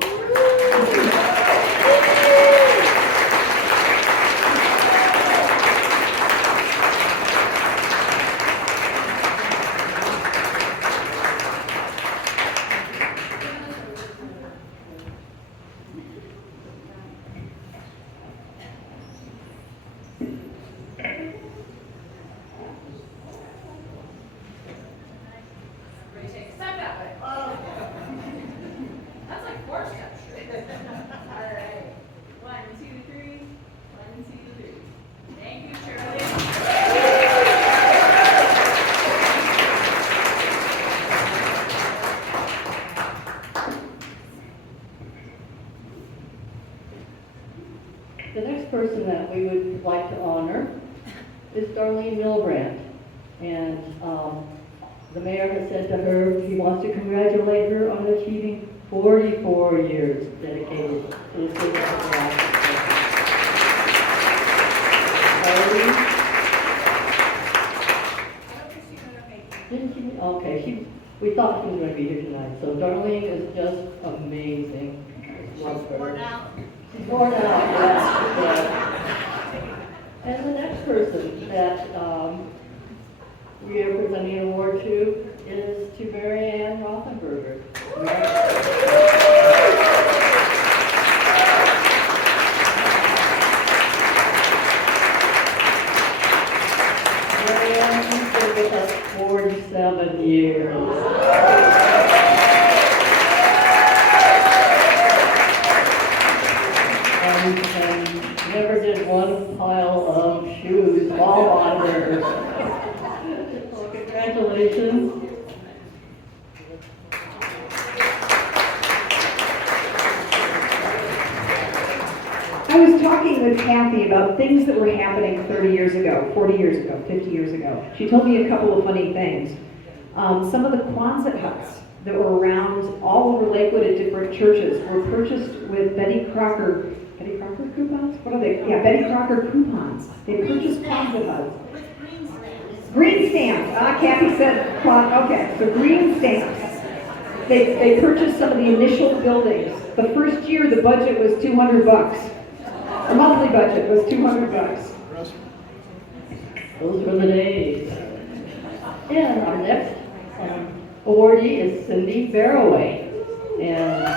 Everybody take a step that way. That's like 4 steps. All right. 1, 2, 3. 1, 2, 3. Thank you, Shirley. The next person that we would like to honor is Darlene Milbrandt. And the mayor has said to her, he wants to congratulate her on achieving 44 years dedicated to the city of Nebraska. Darlene, I don't think she's gonna make it. didn't she? Okay, we thought she was going to be here tonight. So Darlene is just amazing. Love her. Worn out. She's worn out, yes. And the next person that we are presenting an award to is to Mary Ann Rothenberger. Mary Ann, she's been with us 47 years. And never did one pile of shoes fall on her. So congratulations. I was talking with Kathy about things that were happening 30 years ago, 40 years ago, 50 years ago. She told me a couple of funny things. Some of the Quonset huts that were around all over Lakewood at different churches were purchased with Betty Crocker coupons? What are they? Yeah, Betty Crocker coupons. They purchased Quonset huts. Green stamps. Kathy said, okay, so green stamps. They purchased some of the initial buildings. The first year, the budget was $200. The monthly budget was $200. Those were the days. And our next awardee is Cindy Barroway. And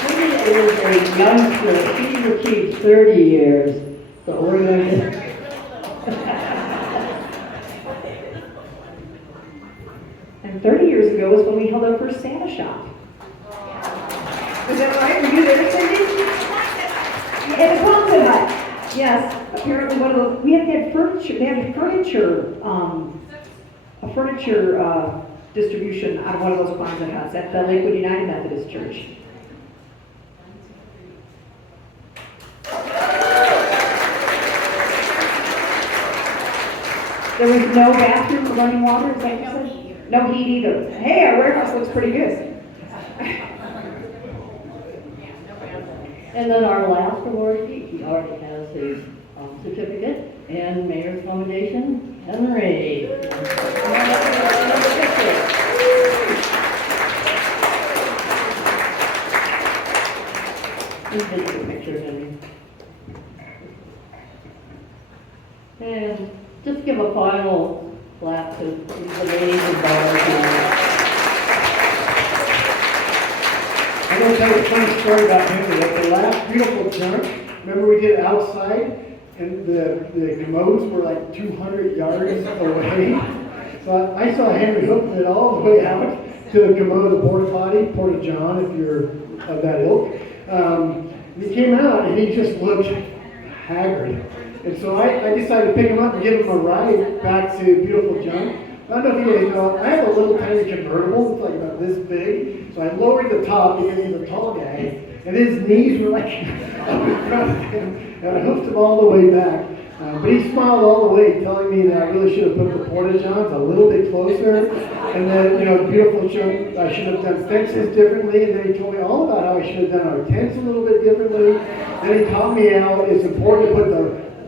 Cindy is a youngster. She's achieved 30 years. So we're going to... And 30 years ago was when we held our first Santa shop. Was that right? Were you there, Cindy? At the Quonset hut. Yes, apparently one of the, we had furniture, they had a furniture distribution out of one of those Quonset huts at the Lakewood United Methodist Church. There was no bathroom or running water, is that what you said? No heat either. Hey, our warehouse looks pretty good. And then our last awardee, he already has his certificate and mayor's commendation, Henry. Please take a picture, Henry. And just give a final clap to these amazing volunteers. I'm going to tell you a funny story about Henry. At the last Beautiful Junk, remember we did it outside, and the commodes were like 200 yards away. So I saw Henry hooking it all the way out to the commode, the porta potty, Porta John, if you're of that ilk. He came out, and he just looked haggard. And so I decided to pick him up and give him a ride back to Beautiful Junk. I don't know if you guys know, I have a little tiny convertible, it's like about this big. So I lowered the top because he's a tall guy. and his knees were like up in front of him, and I hoofed him all the way back. But he smiled all the way, telling me that I really should have put the porta-johns a little bit closer, and that, beautiful show, I should have done fences differently, and then he told me all about how I should have done our tents a little bit differently. Then he taught me how it's important to put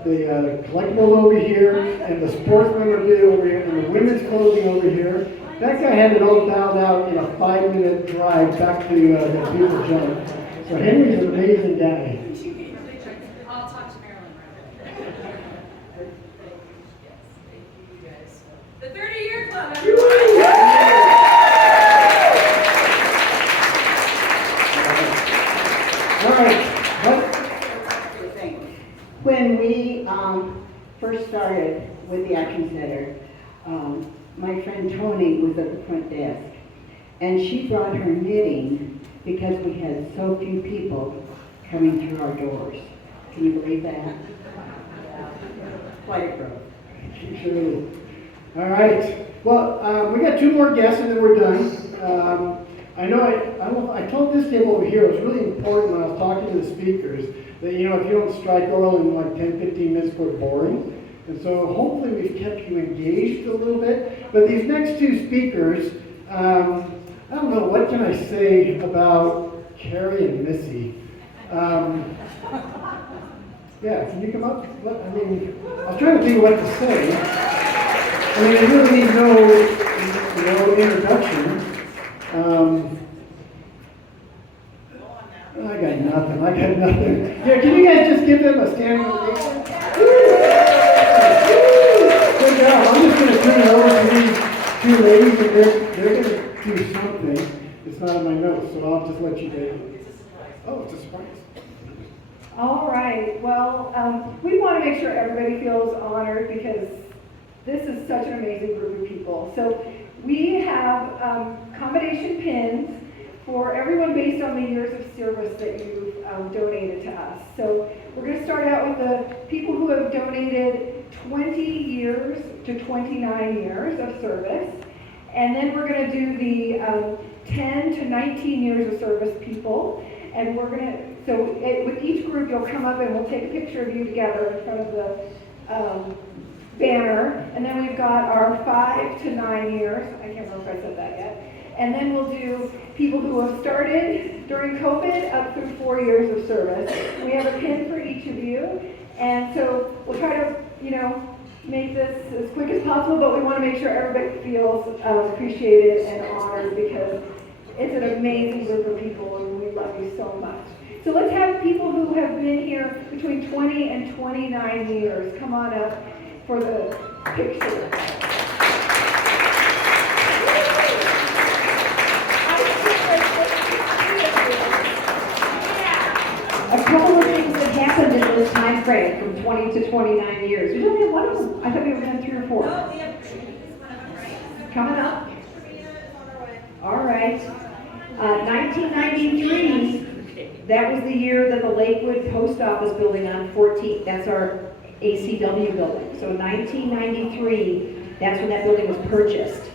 the collectibles over here, and the sports memorabilia over here, and the women's clothing over here. That guy had it all dialed out in a 5-minute drive back to the People Jump. So Henry's an amazing guy. I'll talk to Marilyn right now. Yes, thank you guys. The 30-year club, everyone! All right. When we first started with the Action Center, my friend Tony was at the front desk, and she brought her knitting because we had so few people coming through our doors. Can you believe that? Quite a growth. Sure is. All right. Well, we got 2 more guests and then we're done. I know I told this table over here, it was really important when I was talking to the speakers that, if you don't strike oil in like 10, 15 minutes, we're boring. And so hopefully we've kept you engaged a little bit. But these next 2 speakers, I don't know, what can I say about Carrie and Missy? Yeah, can you come up? I was trying to think of what to say. They really need no introduction. I got nothing. Yeah, can you guys just give them a standing ovation? Good job. I'm just going to turn it over to these 2 ladies, and they're going to do something. It's not in my notes, so I'll just let you do it. Oh, it's a surprise. All right, well, we want to make sure everybody feels honored because this is such an amazing group of people. So we have combination pins for everyone based on the years of service that you've donated to us. So we're going to start out with the people who have donated 20 years to 29 years of service. And then we're going to do the 10 to 19 years of service people. And we're going to, with each group, you'll come up and we'll take a picture of you together in front of the banner. And then we've got our 5 to 9 years. I can't remember if I said that yet. And then we'll do people who have started during COVID up through 4 years of service. We have a pin for each of you. And so we'll try to, make this as quick as possible, but we want to make sure everybody feels appreciated and honored because it's an amazing group of people and we love you so much. So let's have people who have been here between 20 and 29 years come on up for the picture. A couple of things that happened in this time frame from 20 to 29 years. There's only one of them. I thought we were going to have 3 or 4. Oh, we have one of them, right? Coming up. All right. 1993, that was the year that the Lakewood Post Office building on 14th, that's our ACW building. So 1993, that's when that building was purchased.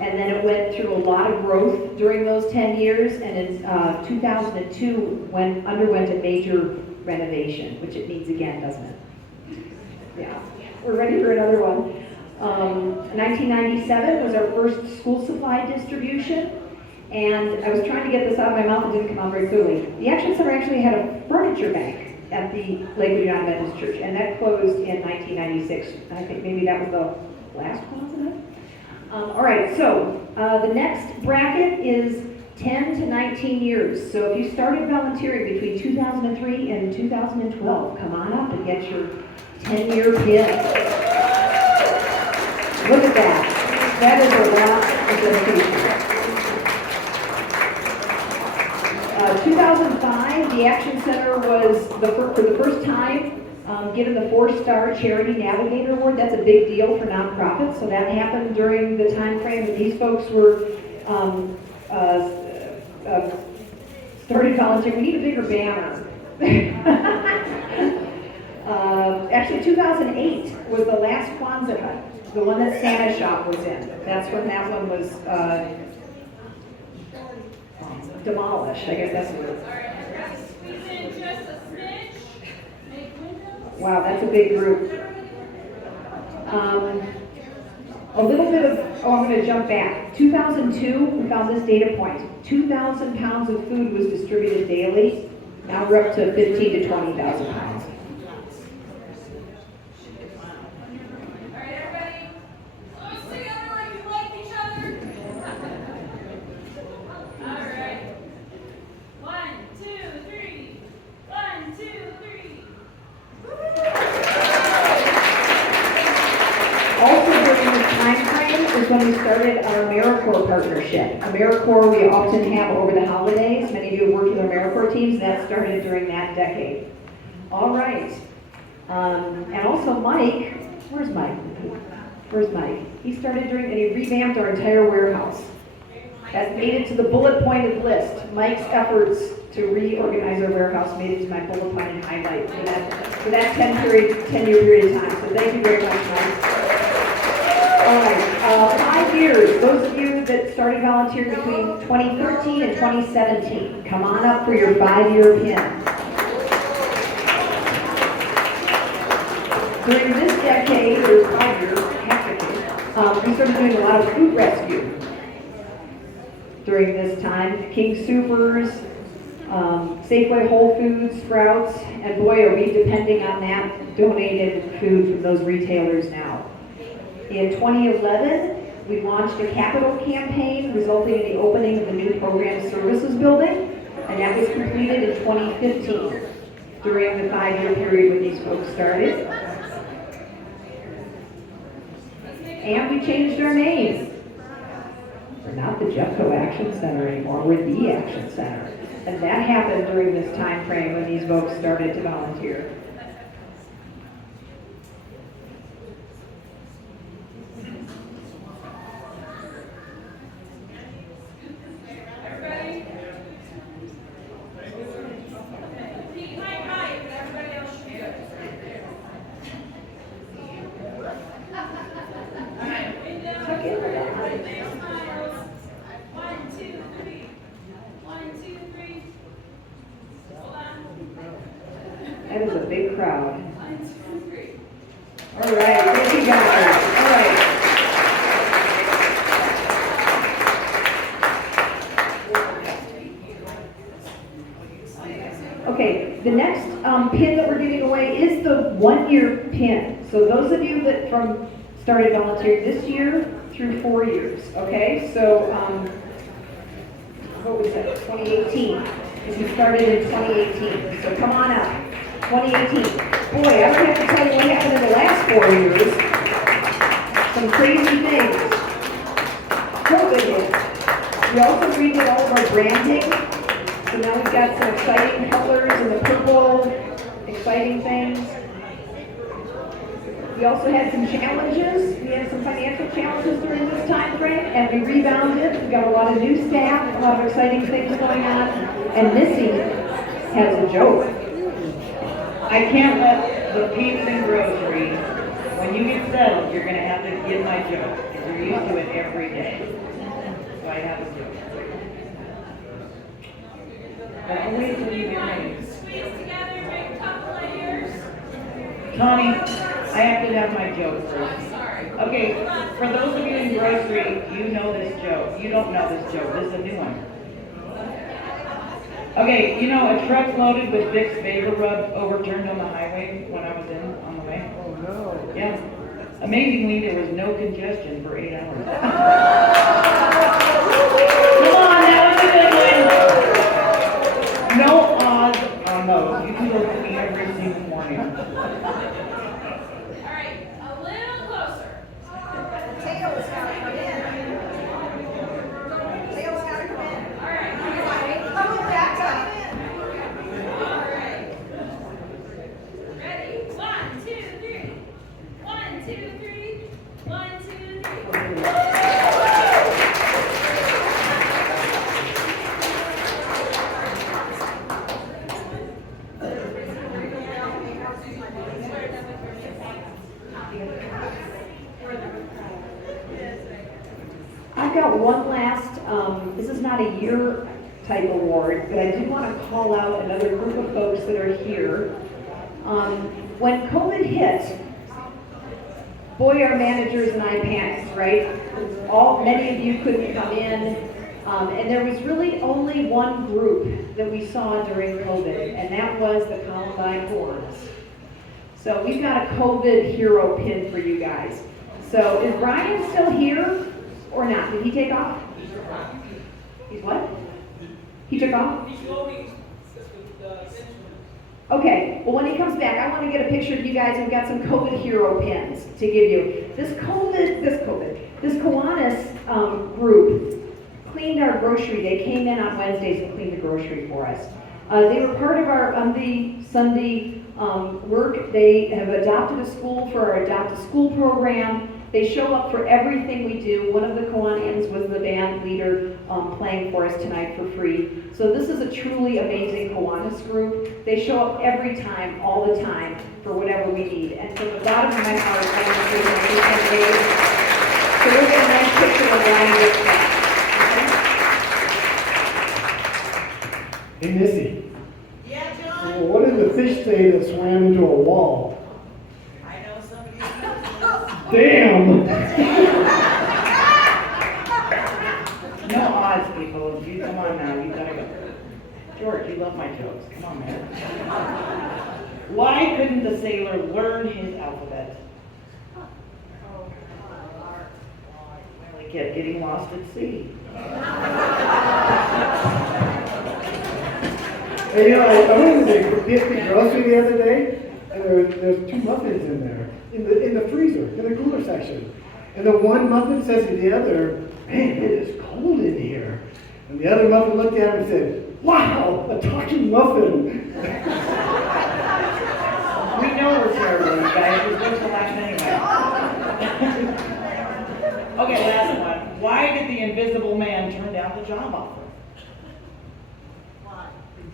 And then it went through a lot of growth during those 10 years, and in 2002 underwent a major renovation, which it needs again, doesn't it? Yeah, we're ready for another one. 1997 was our first school supply distribution, and I was trying to get this out of my mouth, it didn't come out very clearly. The Action Center actually had a furniture bank at the Lakewood United Methodist Church, and that closed in 1996. I think maybe that was the last one, wasn't it? All right, so the next bracket is 10 to 19 years. So if you started volunteering between 2003 and 2012, come on up and get your 10-year pin. Look at that. That is a lot of dedication. 2005, the Action Center was, for the first time, given the 4-star Charity Navigator Award. That's a big deal for nonprofits. So that happened during the time frame that these folks were started volunteering. We need a bigger banner. Actually, 2008 was the last Kwanzaa hut, the one that Santa Shop was in. That's when that one was demolished. I guess that's what it is. Wow, that's a big group. A little bit of, I'm going to jump back. 2002, we found this data point. 2,000 pounds of food was distributed daily. Now we're up to 15 to 20,000 pounds. All right, everybody, close together like you like each other. All right. 1, 2, 3. 1, 2, 3. Also during this time frame is when we started our AmeriCorps partnership. AmeriCorps we often have over the holidays. Many of you have worked with our AmeriCorps teams. That started during that decade. All right. And also Mike, where's Mike? Where's Mike? He started during, and he revamped our entire warehouse. That made it to the bullet pointed list. Mike's efforts to reorganize our warehouse made it to my bullet point and highlight for that 10-year period of time. So thank you very much, Mike. All right, 5 years. Those of you that started volunteering between 2013 and 2017, come on up for your 5-year pin. During this decade, or 5 years, half decade, we started doing a lot of food rescue. During this time, King Soopers, Safeway, Whole Foods, Sprouts, and boy, are we depending on that donated food from those retailers now. In 2011, we launched a capital campaign resulting in the opening of the new program services building, and that was completed in 2015 during the 5-year period when these folks started. And we changed our name. We're not the Jeffco Action Center anymore, we're the Action Center. And that happened during this time frame when these folks started to volunteer. Everybody? Keep Mike high, but everybody else should be good. All right, wind down. Tuck in with that. Big smiles. 1, 2, 3. 1, 2, 3. Hold on. That is a big crowd. 1, 2, 3. All right, thank you guys. All right. Okay, the next pin that we're giving away is the 1-year pin. So those of you that started volunteering this year through 4 years, okay? So, what was that, 2018? Because we started in 2018. So come on up, 2018. Boy, I don't have to tell you what happened in the last 4 years. Some crazy things. COVID hit. We also redid all of our branding. So now we've got some exciting colors and the purple, exciting things. We also had some challenges. We had some financial challenges during this time frame, and we rebounded. We got a lot of new staff, a lot of exciting things going on. And Missy has a joke. I can't let the peeps and grocery, when you get settled, you're gonna have to get my joke, because you're used to it every day. So I have a joke. But only until you get ready. Squeeze together, make a couple of ears. Tommy, I have to have my joke I'm first. sorry. Okay, for those of you in grocery, you know this joke. You don't know this joke. This is a new one. Okay, you know, a truck loaded with Vicks Vapor Rub overturned on the highway when I was on the way? Oh, no. Yeah. Amazingly, there was no congestion for 8 hours. Come on, that was a good one. No odds on those. You can look at me every single morning. All right, a little closer. Tails gotta come in. Tails gotta come in. All right. Come on back up. All right. Ready? 1, 2, 3. 1, 2, 3. 1, 2, I've got one last, this is not a year type award, but I do want to call out another group of folks that are here. When COVID hit, boy, our managers and I panicked, right? Many of you couldn't come in, and there was really only one group that we saw during COVID, and that was the Columbine Horns. So we've got a COVID hero pin for you guys. So is Brian still here or not? Did he take off? He's what? He took off? Okay, well, when he comes back, I want to get a picture of you guys. We've got some COVID hero pins to give you. This Kiwanis group cleaned our grocery. They came in on Wednesdays and cleaned the grocery for us. They were part of our Sunday work. They have adopted a school for our Adopt a School program. They show up for everything we do. One of the Kiwanians was the band leader playing for us tonight for free. So this is a truly amazing Kiwanis group. They show up every time, all the time, for whatever we need. And from the bottom of my heart, I want to say thank you. So we'll get a nice picture of Ryan with that. Hey, Missy. Yeah, John? Well, what did the fish say that swam into a wall? I know somebody knows. Damn! No odds, people. You come on now, you gotta go. George, you love my jokes. Come on, man. Why couldn't the sailor learn his alphabet? Well, he kept getting lost at sea. Hey, you know, I went to the grocery the other day, and there's 2 muffins in there, in the freezer, in the cooler section. And the one muffin says to the other, "Man, it is cold in here." And the other muffin looked at him and said, "Wow, a talking muffin." We know we're terrible, you guys. We're supposed to laugh anyway. Okay, last one. Why did the invisible man turn down the job offer? Why?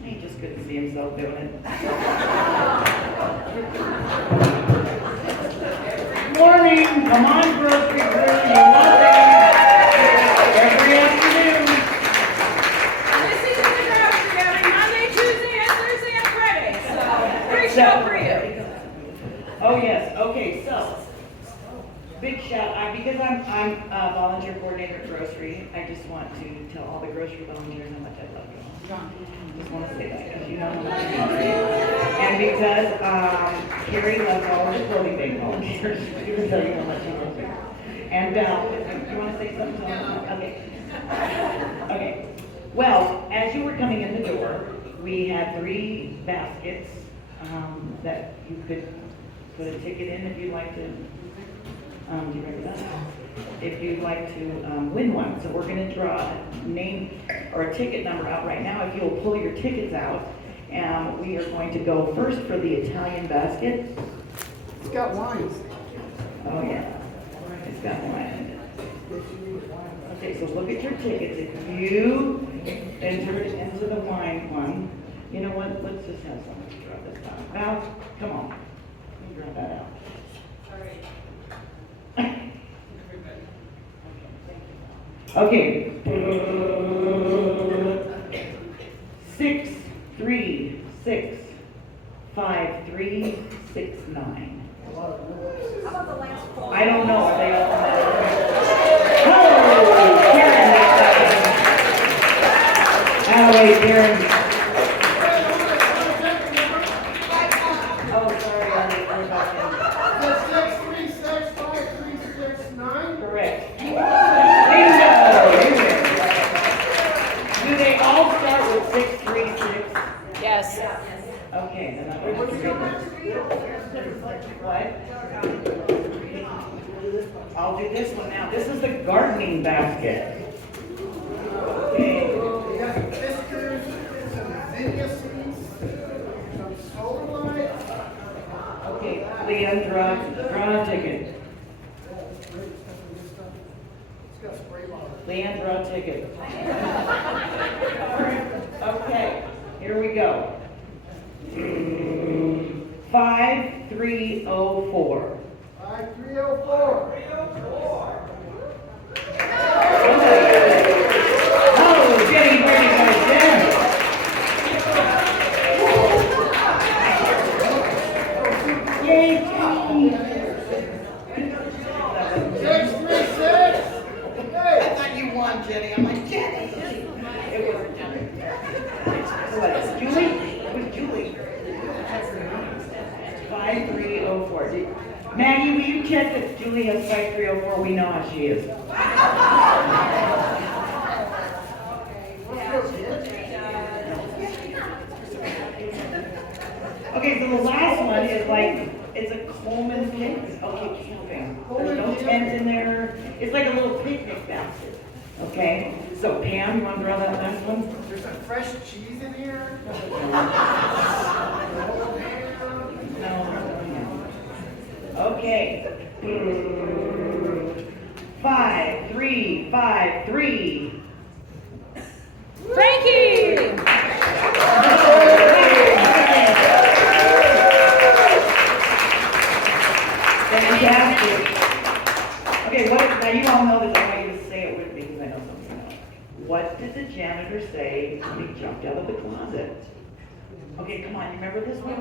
He just couldn't see himself doing it. Morning, come on, grocery crew, you love it. Every afternoon. This is the grocery every Monday, Tuesday, and Thursday, and Friday, so free show for you. Oh, yes, okay, so, big shout, because I'm a volunteer coordinator at grocery, I just want to tell all the grocery volunteers how much I love you all. Just want to say that, because you know how much I love you. And because Carrie loves all of the clothing bank volunteers, she can tell you how much I love you. And you want to say something to them? Okay. Okay. Well, as you were coming in the door, we had 3 baskets that you could put a ticket in if you'd like to. Do you remember that? If you'd like to win one. So we're going to draw a name or a ticket number out right now. If you'll pull your tickets out, we are going to go first for the Italian basket. It's got wines. Oh yeah, it's got wine in it. Okay, so look at your tickets. If you entered into the wine one, you know what? Let's just have somebody draw this out. Val, come on. You draw that out. Okay. 6, 3, 6, 5, 3, 6, 9. How about the last 4? I don't know. Are they all? Oh, Karen makes that. Oh wait, Karen. Oh, sorry, I'm back in. 6, 3, 6, 5, 3, 6, 9. Correct. Bingo! Do they all start with 6, 3, 6? Yes. Okay, then I'm going to read What? I'll do this one now. This is the gardening basket. Okay. We got some Fiskars, some zinnia seeds, some solar lights. Okay, Leanne, draw a ticket. Leanne, draw a ticket. Okay, here we go. 5304. 5304. Oh, getting ready for dinner. Yay, Jenny! 636. I thought you won, Jenny. I'm like, Jenny! It was Jenny. What, Julie? It was Julie. 5304. Maggie, will you check that Julie has 5304? We know how she is. Okay, so the last one is like, it's a Coleman picnic. Okay, camping. There's no tent in there. It's like a little picnic basket. Okay, so Pam, you want to draw that last one? There's some fresh cheese in here. No. Okay. 5353. Frankie! Fantastic. Okay, now you all know this, I want you to say it with me because I know some of you know. What did the janitor say when he jumped out of the closet? Okay, come on, you remember this one?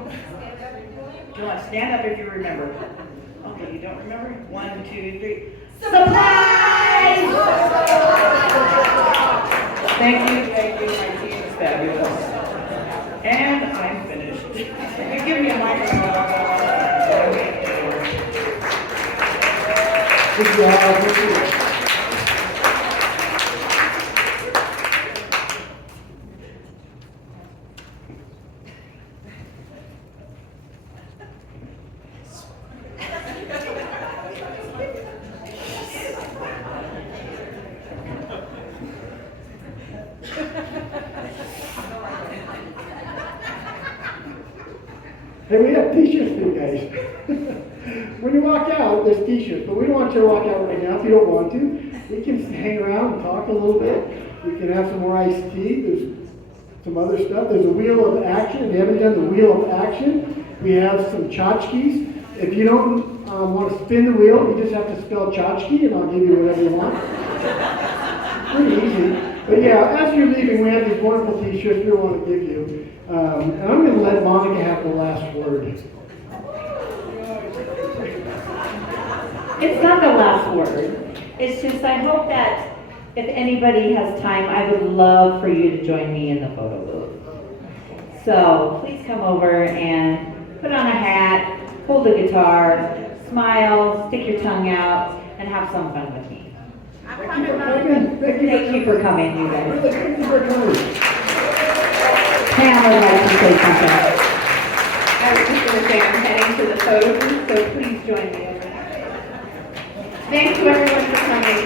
Come on, stand up if you remember. Okay, you don't remember? 1, 2, 3. Surprise! Thank you, my team is fabulous. And I'm finished. Give me a microphone. Good job. Good job. Hey, we have t-shirts for you guys. When you walk out, there's t-shirts, but we don't want you to walk out right now if you don't want to. We can hang around and talk a little bit. We can have some more iced tea. There's some other stuff. There's a wheel of action. If you haven't done the wheel of action, we have some tchotchkes. If you don't want to spin the wheel, you just have to spell tchotchke, and I'll give you whatever you want. Pretty easy. But yeah, as you're leaving, we have these wonderful t-shirts we want to give you. And I'm going to let Monica have the last word. It's not the last word. It's just, I hope that if anybody has time, I would love for you to join me in the photo booth. So please come over and put on a hat, hold a guitar, smile, stick your tongue out, and have some fun with me. Thank you for coming. Thank you for coming, you guys. Really, thank you for coming. Pam would like to say something. I was just going to say I'm heading to the photo booth, so please join me over there. Thank you everyone for coming.